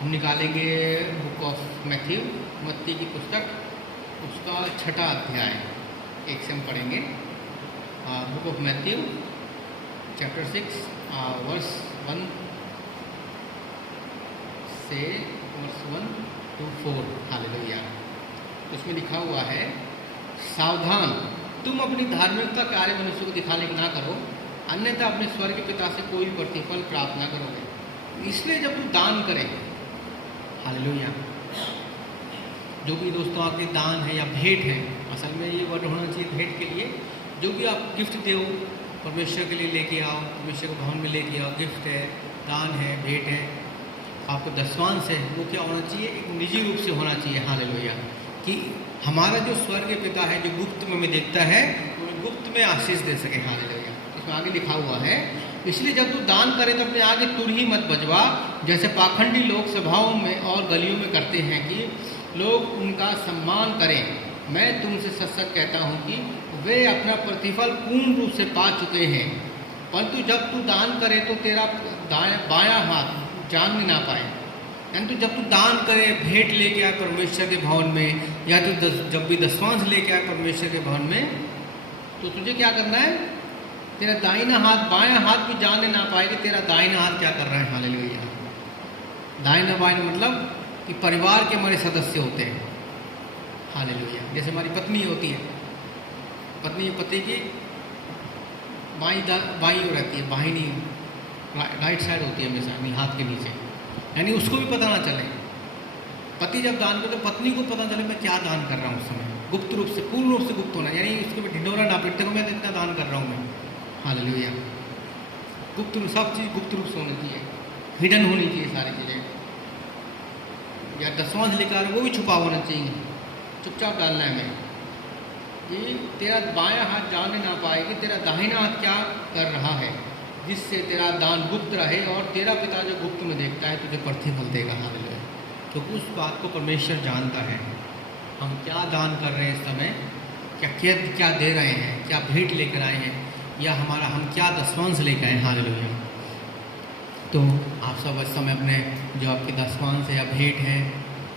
हम निकालेंगे बुक ऑफ मैथ्यू, मत्ती की पुस्तक, उसका 6वां अध्याय एक से हम पढ़ेंगे। Book of Matthew chapter 6 verse 1 से वर्स 1 to 4। हालेलुया। उसमें लिखा हुआ है, सावधान, तुम अपनी धार्मिकता कार्य मनुष्य को दिखाने ना करो, अन्यथा अपने स्वर्ग पिता से कोई प्रतिफल प्राप्त ना करोगे। इसलिए जब तुम दान करें, हालेलुया, जो भी दोस्तों आपके दान है या भेंट है, असल में ये वर्ड होना चाहिए भेंट के लिए, जो भी आप गिफ्ट दो परमेश्वर के लिए लेके आओ, परमेश्वर के भवन में लेके आओ, गिफ्ट है, दान है, भेंट है, आपको दशवांश है, वो क्या होना चाहिए? एक निजी रूप से होना चाहिए। हालेलुया। कि हमारा जो स्वर्ग पिता है जो गुप्त में देखता है, वो गुप्त में आशीष दे सके। हालेलुया। इसमें आगे लिखा हुआ है, इसलिए जब तू दान करे तो अपने आगे तुर ही मत बजवा, जैसे पाखंडी लोग सभाओं में और गलियों में करते हैं कि लोग उनका सम्मान करें। मैं तुमसे सच सच कहता हूँ कि वे अपना प्रतिफल पूर्ण रूप से पा चुके हैं। परंतु जब तू दान करे तो तेरा बायां हाथ जान ना पाए। यानी तो जब तू दान करे, भेंट लेके आए परमेश्वर के भवन में, या तो जब भी दशवांश लेके आए परमेश्वर के भवन में, तो तुझे क्या करना है? तेरा दाहिना हाथ, बायां हाथ भी जानने ना पाए कि तेरा दाहिना हाथ क्या कर रहा है। हालेलुया। दाहिना बायां मतलब कि परिवार के हमारे सदस्य होते हैं। हालेलुया। जैसे हमारी पत्नी होती है, पत्नी पति की बाईं ओर रहती है, बाहिनी राइट साइड होती है हमेशा हाथ के नीचे, यानी उसको भी पता ना चले। पति जब दान करे तो पत्नी को पता चले मैं क्या दान कर रहा हूँ उस समय, गुप्त रूप से, पूर्ण रूप से गुप्त होना, यानी उसको ढिंढोरा ना पीटते मैं इतना दान कर रहा हूँ मैं। हालेलुया। गुप्त रूप, सब चीज़ गुप्त रूप से होनी चाहिए, हिडन होनी चाहिए सारी चीज़ें। या दशवांश लेकर वो भी छुपा होना चाहिए, चुपचाप डालना है हमें कि तेरा बायां हाथ जानने ना पाए कि तेरा दाहिना हाथ क्या कर रहा है, जिससे तेरा दान गुप्त रहे और तेरा पिता जो गुप्त में देखता है तुझे प्रतिफल देगा। हालेलुया। तो उस बात को परमेश्वर जानता है, हम क्या दान कर रहे हैं इस समय, क्या दे रहे हैं, क्या भेंट लेकर आए हैं, या हमारा हम क्या दशवांश लेकर आए। हालेलुया। तो आप सब इस समय अपने जो आपके दशवांश है या भेंट है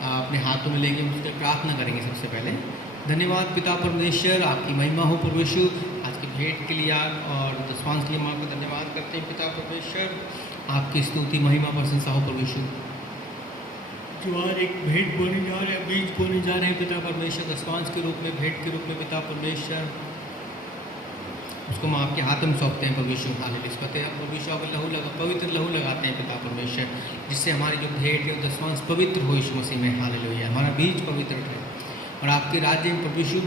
अपने हाथों में लेंगे, उसके प्रार्थना करेंगे। सबसे पहले धन्यवाद पिता परमेश्वर, आपकी महिमा हो प्रभु यीशु। आज की भेंट के लिए और दशमांश के लिए माँ का धन्यवाद करते हैं पिता परमेश्वर। आपकी स्तुति महिमा प्रशंसा हो प्रभु यीशु। जो आज एक भेंट बोने जा रहे हैं, बीज बोने जा रहे हैं पिता परमेश्वर, दशमांश के रूप में, भेंट के रूप में पिता परमेश्वर, उसको हम आपके हाथ में सौंपते हैं प्रभु यीशु। हालेलुया। प्रभु यीशु आपको लहू लगा, पवित्र लहू लगाते हैं पिता परमेश्वर, जिससे हमारी जो भेंट है दशमांश पवित्र हो यीशु मसीह में। हालेलुया। हमारा बीज पवित्र है और आपके राज्य में प्रभु यीशु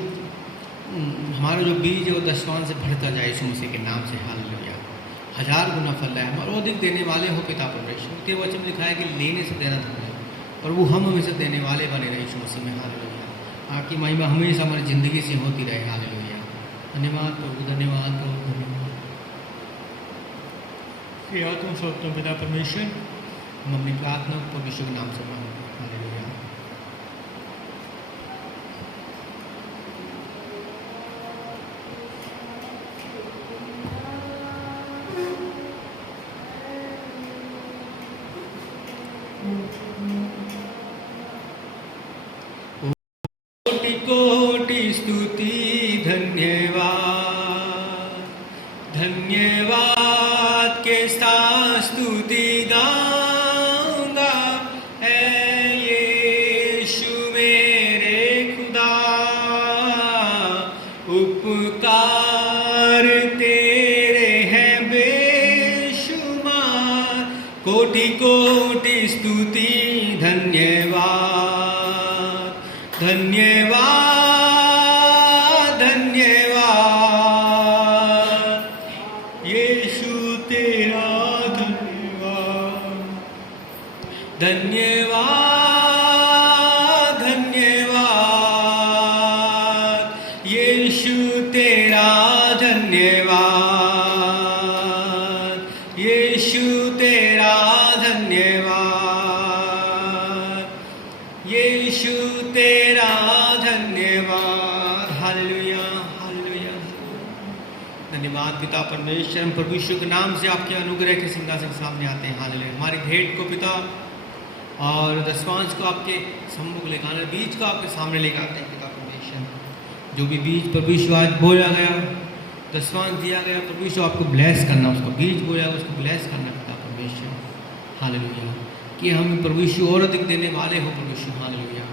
हमारा जो बीज है वो दशमांश से बढ़ता जाए यीशु मसीह के नाम से। हालेलुया। 1000 गुना फल है। हम और अधिक देने वाले हो पिता परमेश्वर। के वचन में लिखा है कि लेने से देना धर्म है, प्रभु हम हमेशा देने वाले बने रहे यीशु मसीह में। हालेलुया। आपकी महिमा हमेशा हमारी ज़िंदगी से होती रहे। हालेलुया। धन्यवाद प्रभु, धन्यवाद प्रभु, धन्यवाद। ये आत्मा सौंपता हूं पिता परमेश्वर, हम अपनी प्रार्थना प्रभु यीशु के नाम से मांगते हैं। हालेलुया। कोटि कोटि स्तुति धन्यवाद, धन्यवाद के साथ स्तुति गाऊंगा, ऐ यीशु मेरे खुदा, उपकार तेरे हैं बेशुमार। कोटि कोटि स्तुति धन्यवाद, धन्यवाद, धन्यवाद यीशु तेरा धन्यवाद, धन्यवाद, धन्यवाद यीशु तेरा धन्यवाद, यीशु तेरा धन्यवाद, यीशु तेरा धन्यवाद। Hallelujah, hallelujah. धन्यवाद पिता परमेश्वर। हम प्रभु यीशु के नाम से आपके अनुग्रह के सिंहासन के सामने आते हैं। हालेलुया। हमारी भेंट को पिता और दशमांश को आपके सम्मुख लेकर आने, बीज को आपके सामने लेकर आते हैं पिता परमेश्वर। जो भी बीज प्रभु यीशु आज बोया गया, दशमांश दिया गया, प्रभु यीशु आपको ब्लेस करना, उसको बीज बोया उसको ब्लेस करना पिता परमेश्वर। हालेलुया। कि हम प्रभु यीशु और अधिक देने वाले हो प्रभु यीशु। हालेलुया।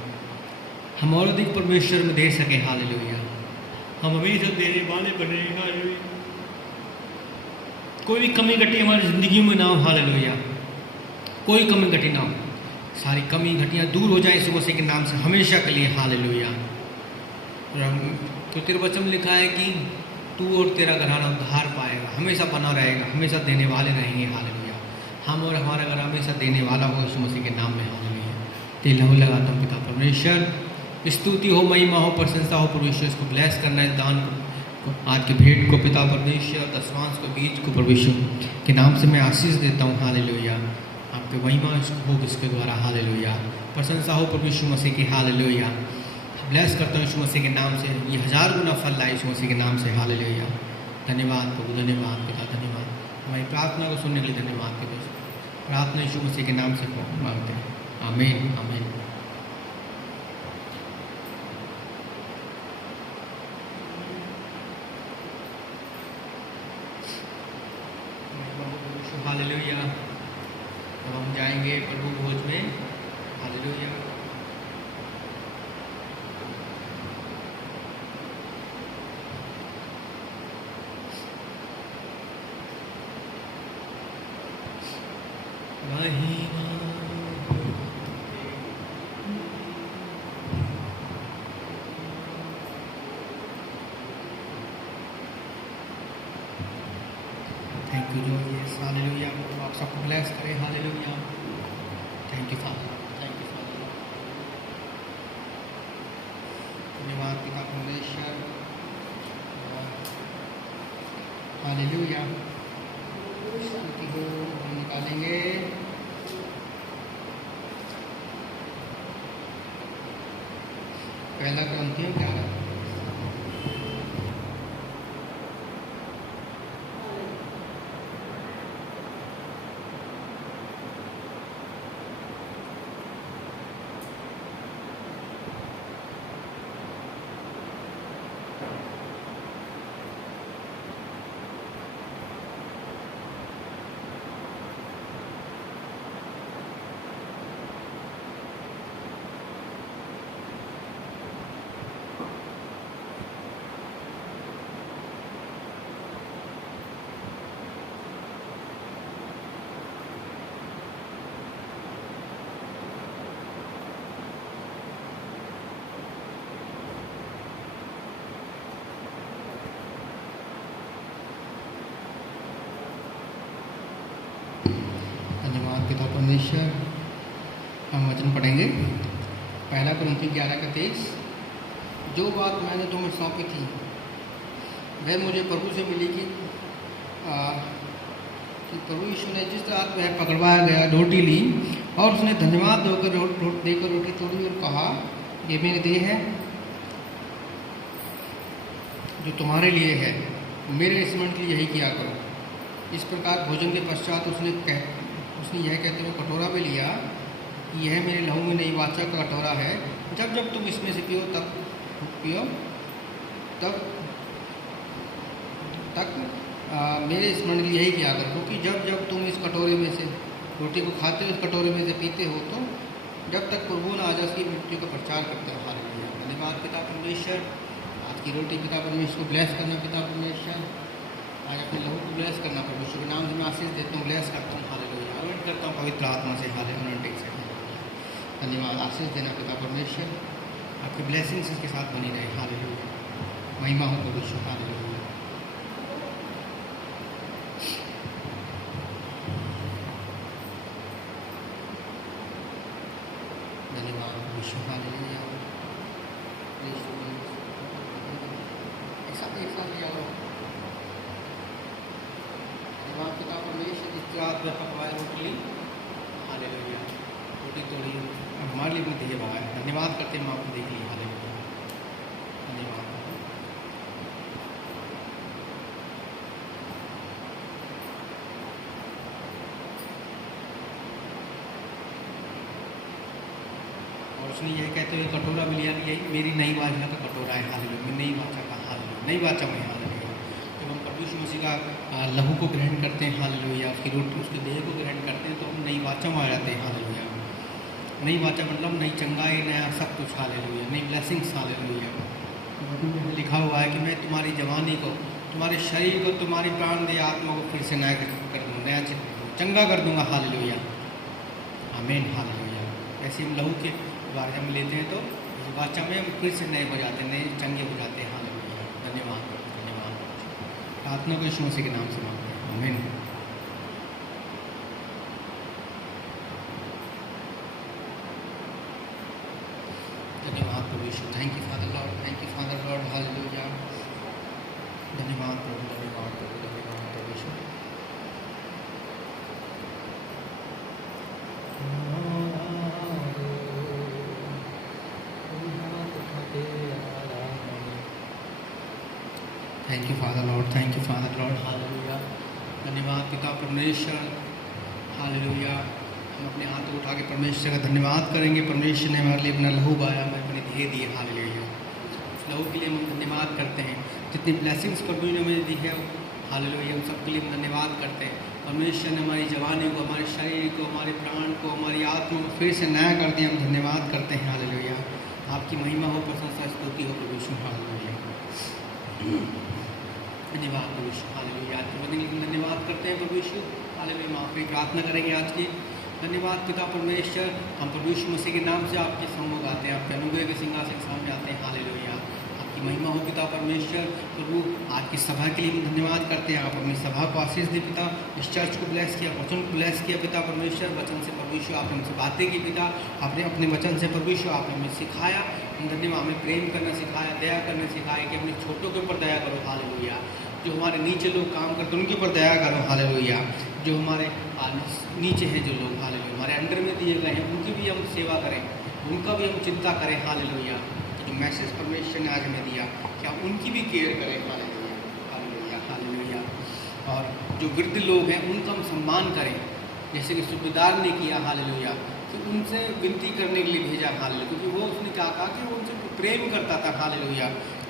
हम और अधिक परमेश्वर में दे सके। हालेलुया। हम हमेशा देने वाले बने। हालेलुया। कोई भी कमी घटी हमारी ज़िंदगी में ना हो। हालेलुया। कोई कमी घटी ना हो, सारी कमी घटियाँ दूर हो जाए यीशु मसीह के नाम से हमेशा के लिए। हालेलुया। तो तेरे वचन में लिखा है कि तू और तेरा घराना उद्धार पाएगा, हमेशा बना रहेगा, हमेशा देने वाले रहेंगे। हालेलुया। हम और हमारा घर हमेशा देने वाला हो यीशु मसीह के नाम में। हालेलुया। तेल लहू लगाता हूँ पिता परमेश्वर। स्तुति हो, महिमा हो, प्रशंसा हो परमेश्वर। इसको ब्लेस करना है दान को, आज के भेंट को पिता परमेश्वर, दशमांश को, बीज को परमेश्वर के नाम से मैं आशीष देता हूँ। हालेलुया। आपके महिमा हो इसके द्वारा। हालेलुया। प्रशंसा हो प्रभु यीशु मसीह की। हालेलुया। ब्लेस करता हूँ यीशु मसीह के नाम से, ये 1000 गुना फल लाए यीशु मसीह के नाम से। हालेलुया। धन्यवाद प्रभु, धन्यवाद पिता, धन्यवाद। हमारी प्रार्थना को सुनने के लिए धन्यवाद पिता। प्रार्थना यीशु मसीह के नाम से मांगते हैं। आमीन, आमीन। हालेलुया। अब हम जाएंगे प्रभु भोज में। हालेलुया। महिमा थैंक यू जॉर्जियस। हालेलुया। आप सबको ब्लेस करें। Hallelujah. Thank you father, thank you father. धन्यवाद पिता परमेश्वर। हालेलुया। स्तुति को हम निकालेंगे। पहला क्रंथियों 11। परमेश्वर, हम वचन पढ़ेंगे। पहला कुरिन्थी 11:23। जो बात मैंने तुम्हें सौंपी थी वह मुझे प्रभु से मिली कि प्रभु यीशु ने जिस रात वह पकड़वाया गया रोटी ली और उसने धन्यवाद देकर रोटी तोड़ी और कहा, ये मेरी देह है जो तुम्हारे लिए है, मेरे स्मरण के लिए यही किया करो। इस प्रकार भोजन के पश्चात उसने यह कहते हुए कटोरा भी लिया, यह मेरे लहू में नई वाचा का कटोरा है, जब जब तुम इसमें से पियो तब मेरे स्मरण के लिए यही किया करो। क्योंकि जब जब तुम इस कटोरे में से रोटी को खाते हो, इस कटोरे में से पीते हो, तो जब तक प्रभु न आ जाए उसकी मृत्यु का प्रचार करते हो। हालेलुया। धन्यवाद पिता परमेश्वर, आज की रोटी पिता परमेश्वर को ब्लेस करना। पिता परमेश्वर आज अपने लोगों को ब्लेस करना। परमेश्वर के नाम से मैं आशीष देता हूँ, ब्लेस करता हूँ। हालेलुया। अनंत करता हूँ पवित्र आत्मा से। हालेलुया से धन्यवाद। आशीष देना पिता परमेश्वर, आपकी ब्लेसिंग्स इसके साथ बनी रहे। हालेलुया। महिमा हो परमेश्वर। हालेलुया। धन्यवाद परमेश्वर। हालेलुया। एक साथ लिया करो। धन्यवाद पिता परमेश्वर, जिस रात में पकवाए रोटी ली, हालेलुया, रोटी तोड़ी हमारे लिए भी दिए भगवान। धन्यवाद करते हैं, हम आपको देख लिए। हालेलुया। धन्यवाद। और उसने यह कहते हुए कटोरा भी लिया, यही मेरी नई वाचा का कटोरा है। हालेलुया। नई वाचा का, हालेलुया, नई वाचा में। हालेलुया। जब हम प्रभु यीशु मसीह का लहू को ग्रहण करते हैं, हालेलुया, उसकी रोटी, उसके देह को ग्रहण करते हैं, तो हम नई वाचा में आ जाते हैं। हालेलुया। नई वाचा मतलब नई चंगाई, नया सब कुछ। हालेलुया। नई ब्लेसिंग्स। हालेलुया। लिखा हुआ है कि मैं तुम्हारी जवानी को, तुम्हारे शरीर को, तुम्हारी प्राण दे आत्मा को फिर से नया कर दूँगा, नया चंगा कर दूँगा। हालेलुया। आमीन। हालेलुया। ऐसे हम लहू के बारे में लेते हैं तो इस वाचा में हम फिर से नए हो जाते हैं, नए चंगे हो जाते हैं। हालेलुया। धन्यवाद। धन्यवाद। प्रार्थना को यीशु मसीह के नाम से मांगते हैं। आमीन। धन्यवाद प्रभु Yeshu. Thank you Father Lord, thank you Father Lord. Hallelujah. धन्यवाद प्रभु, धन्यवाद प्रभु, धन्यवाद प्रभु Yeshu. Thank you Father Lord, thank you Father Lord. Hallelujah. धन्यवाद पिता परमेश्वर। हालेलुया। हम अपने हाथ को उठा के परमेश्वर का धन्यवाद करेंगे। परमेश्वर ने हमारे लिए अपना लहू बहाया, हमें अपने देह दिए। हालेलुया। उस लहू के लिए हम धन्यवाद करते हैं। जितनी ब्लेसिंग्स प्रभु ने हमें दी है, हालेलुया, उन सबके लिए हम धन्यवाद करते हैं। परमेश्वर ने हमारी जवानी को, हमारे शरीर को, हमारे प्राण को, हमारी आत्मा को फिर से नया कर दिया। हम धन्यवाद करते हैं। हालेलुया। आपकी महिमा हो, प्रशंसा, स्तुति हो प्रभु यीशु। हालेलुया। धन्यवाद प्रभु यीशु। हालेलुया। आज के वचन के लिए धन्यवाद करते हैं प्रभु यीशु। हालेलुया। हम आपकी प्रार्थना करेंगे आज की। धन्यवाद पिता परमेश्वर, हम प्रभु यीशु मसीह के नाम से आपके सम्मुख आते हैं, आपके अनुग्रह के सिंहासन के सामने आते हैं। हालेलुया। आपकी महिमा हो पिता परमेश्वर। प्रभु आज की सभा के लिए हम धन्यवाद करते हैं। आप अपनी सभा को आशीष दे पिता। इस चर्च को ब्लेस किया, वचन को ब्लेस किया पिता परमेश्वर। वचन से प्रभु यीशु आपने हमसे बातें की पिता। आपने अपने वचन से प्रभु यीशु आपने हमें सिखाया। धन्यवाद। हमें प्रेम करना सिखाया, दया करना सिखाया कि अपने छोटों के ऊपर दया करो। हालेलुया। जो हमारे नीचे लोग काम करते हैं उनके ऊपर दया करो। हालेलुया। जो हमारे नीचे हैं जो लोग, हालेलुया, हमारे अंडर में दिए गए हैं, उनकी भी हम सेवा करें, उनका भी हम चिंता करें। हालेलुया। जो मैसेज परमेश्वर ने आज हमें दिया, क्या उनकी भी केयर करें। हालेलुया। हालेलुया। हालेलुया। और जो वृद्ध लोग हैं उनका हम सम्मान करें, जैसे कि सूबेदार ने किया। हालेलुया। तो उनसे विनती करने के लिए भेजा। हालेलुया। क्योंकि वो उसने क्या कहा कि वो उनसे प्रेम करता था। हालेलुया।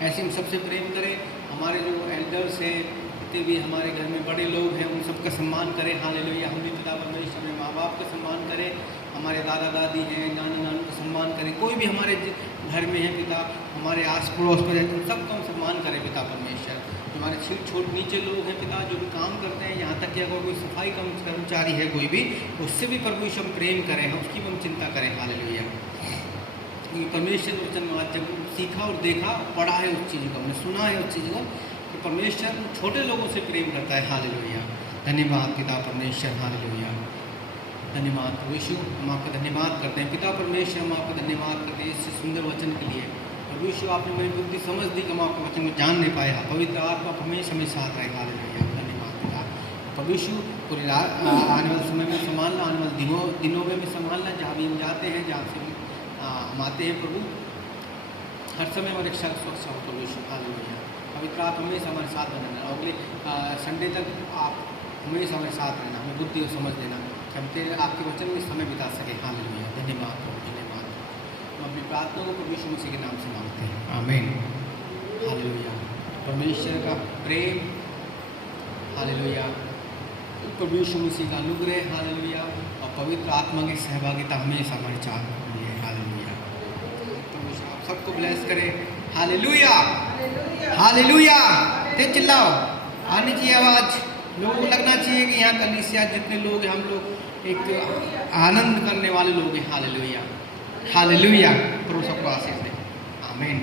ऐसे हम सबसे प्रेम करें। हमारे जो एल्डर्स हैं, जितने भी हमारे घर में बड़े लोग हैं, उन सबका सम्मान करें। हालेलुया। हम भी पिता परमेश्वर में माँ बाप का सम्मान करें, हमारे दादा दादी हैं, नाना नानू का सम्मान करें। कोई भी हमारे घर में है पिता, हमारे आस पड़ोस में रहते हैं, सबका हम सम्मान करें पिता परमेश्वर। हमारे छोटे नीचे लोग हैं पिता, जो भी काम करते हैं, यहाँ तक कि अगर कोई सफाई कर्मचारी है कोई भी, उससे भी प्रभु यीशु हम प्रेम करें, उसकी भी हम चिंता करें। हालेलुया। परमेश्वर वचन आज जब सीखा और देखा, पढ़ा है उस चीज़ को, हमने सुना है उस चीज़ को कि परमेश्वर छोटे लोगों से प्रेम करता है। हालेलुया। धन्यवाद पिता परमेश्वर। हालेलुया। धन्यवाद प्रभु यीशु, हम आपका धन्यवाद करते हैं पिता परमेश्वर, हम आपका धन्यवाद करते हैं इस सुंदर वचन के लिए। प्रभु यीशु, आपने मेरी बुद्धि समझ दी कि हम आपके वचन को जान नहीं पाया। पवित्र आत्मा हमेशा हमें साथ रहे। हालेलुया, धन्यवाद पिता। प्रभु यीशु, पूरे आने वाले समय में संभालना, आने वाले दिनों में संभालना, जहाँ भी हम जाते हैं, जहाँ से हम आते हैं प्रभु, हर समय हमारे रक्षा सुरक्षा हो प्रभु यीशु। हालेलुया, पवित्र आत्मा हमेशा हमारे साथ रहना। और अगले संडे तक आप हमेशा हमारे साथ रहना, हमें बुद्धि और समझ देना, हम तेरे आपके वचन में समय बिता सके। हालेलुया, धन्यवाद प्रभु, धन्यवाद। हम अपनी प्रार्थना को प्रभु यीशु मसीह के नाम से मांगते हैं, आमीन। हालेलुया, परमेश्वर का प्रेम, हालेलुया, प्रभु यीशु मसीह का अनुग्रह, हालेलुया, और पवित्र आत्मा की सहभागिता हमेशा हमारे चार है। हालेलुया, परमेश्वर आप सबको ब्लेस करे। हालेलुया, हालेलुया, ते चिल्लाओ, आनी चाहिए आवाज़, लोगों को लगना चाहिए कि यहाँ कलीसिया जितने लोग हैं, हम लोग एक आनंद करने वाले लोग हैं। हालेलुया, हालेलुया, प्रभु सबको आशीष दे, आमीन।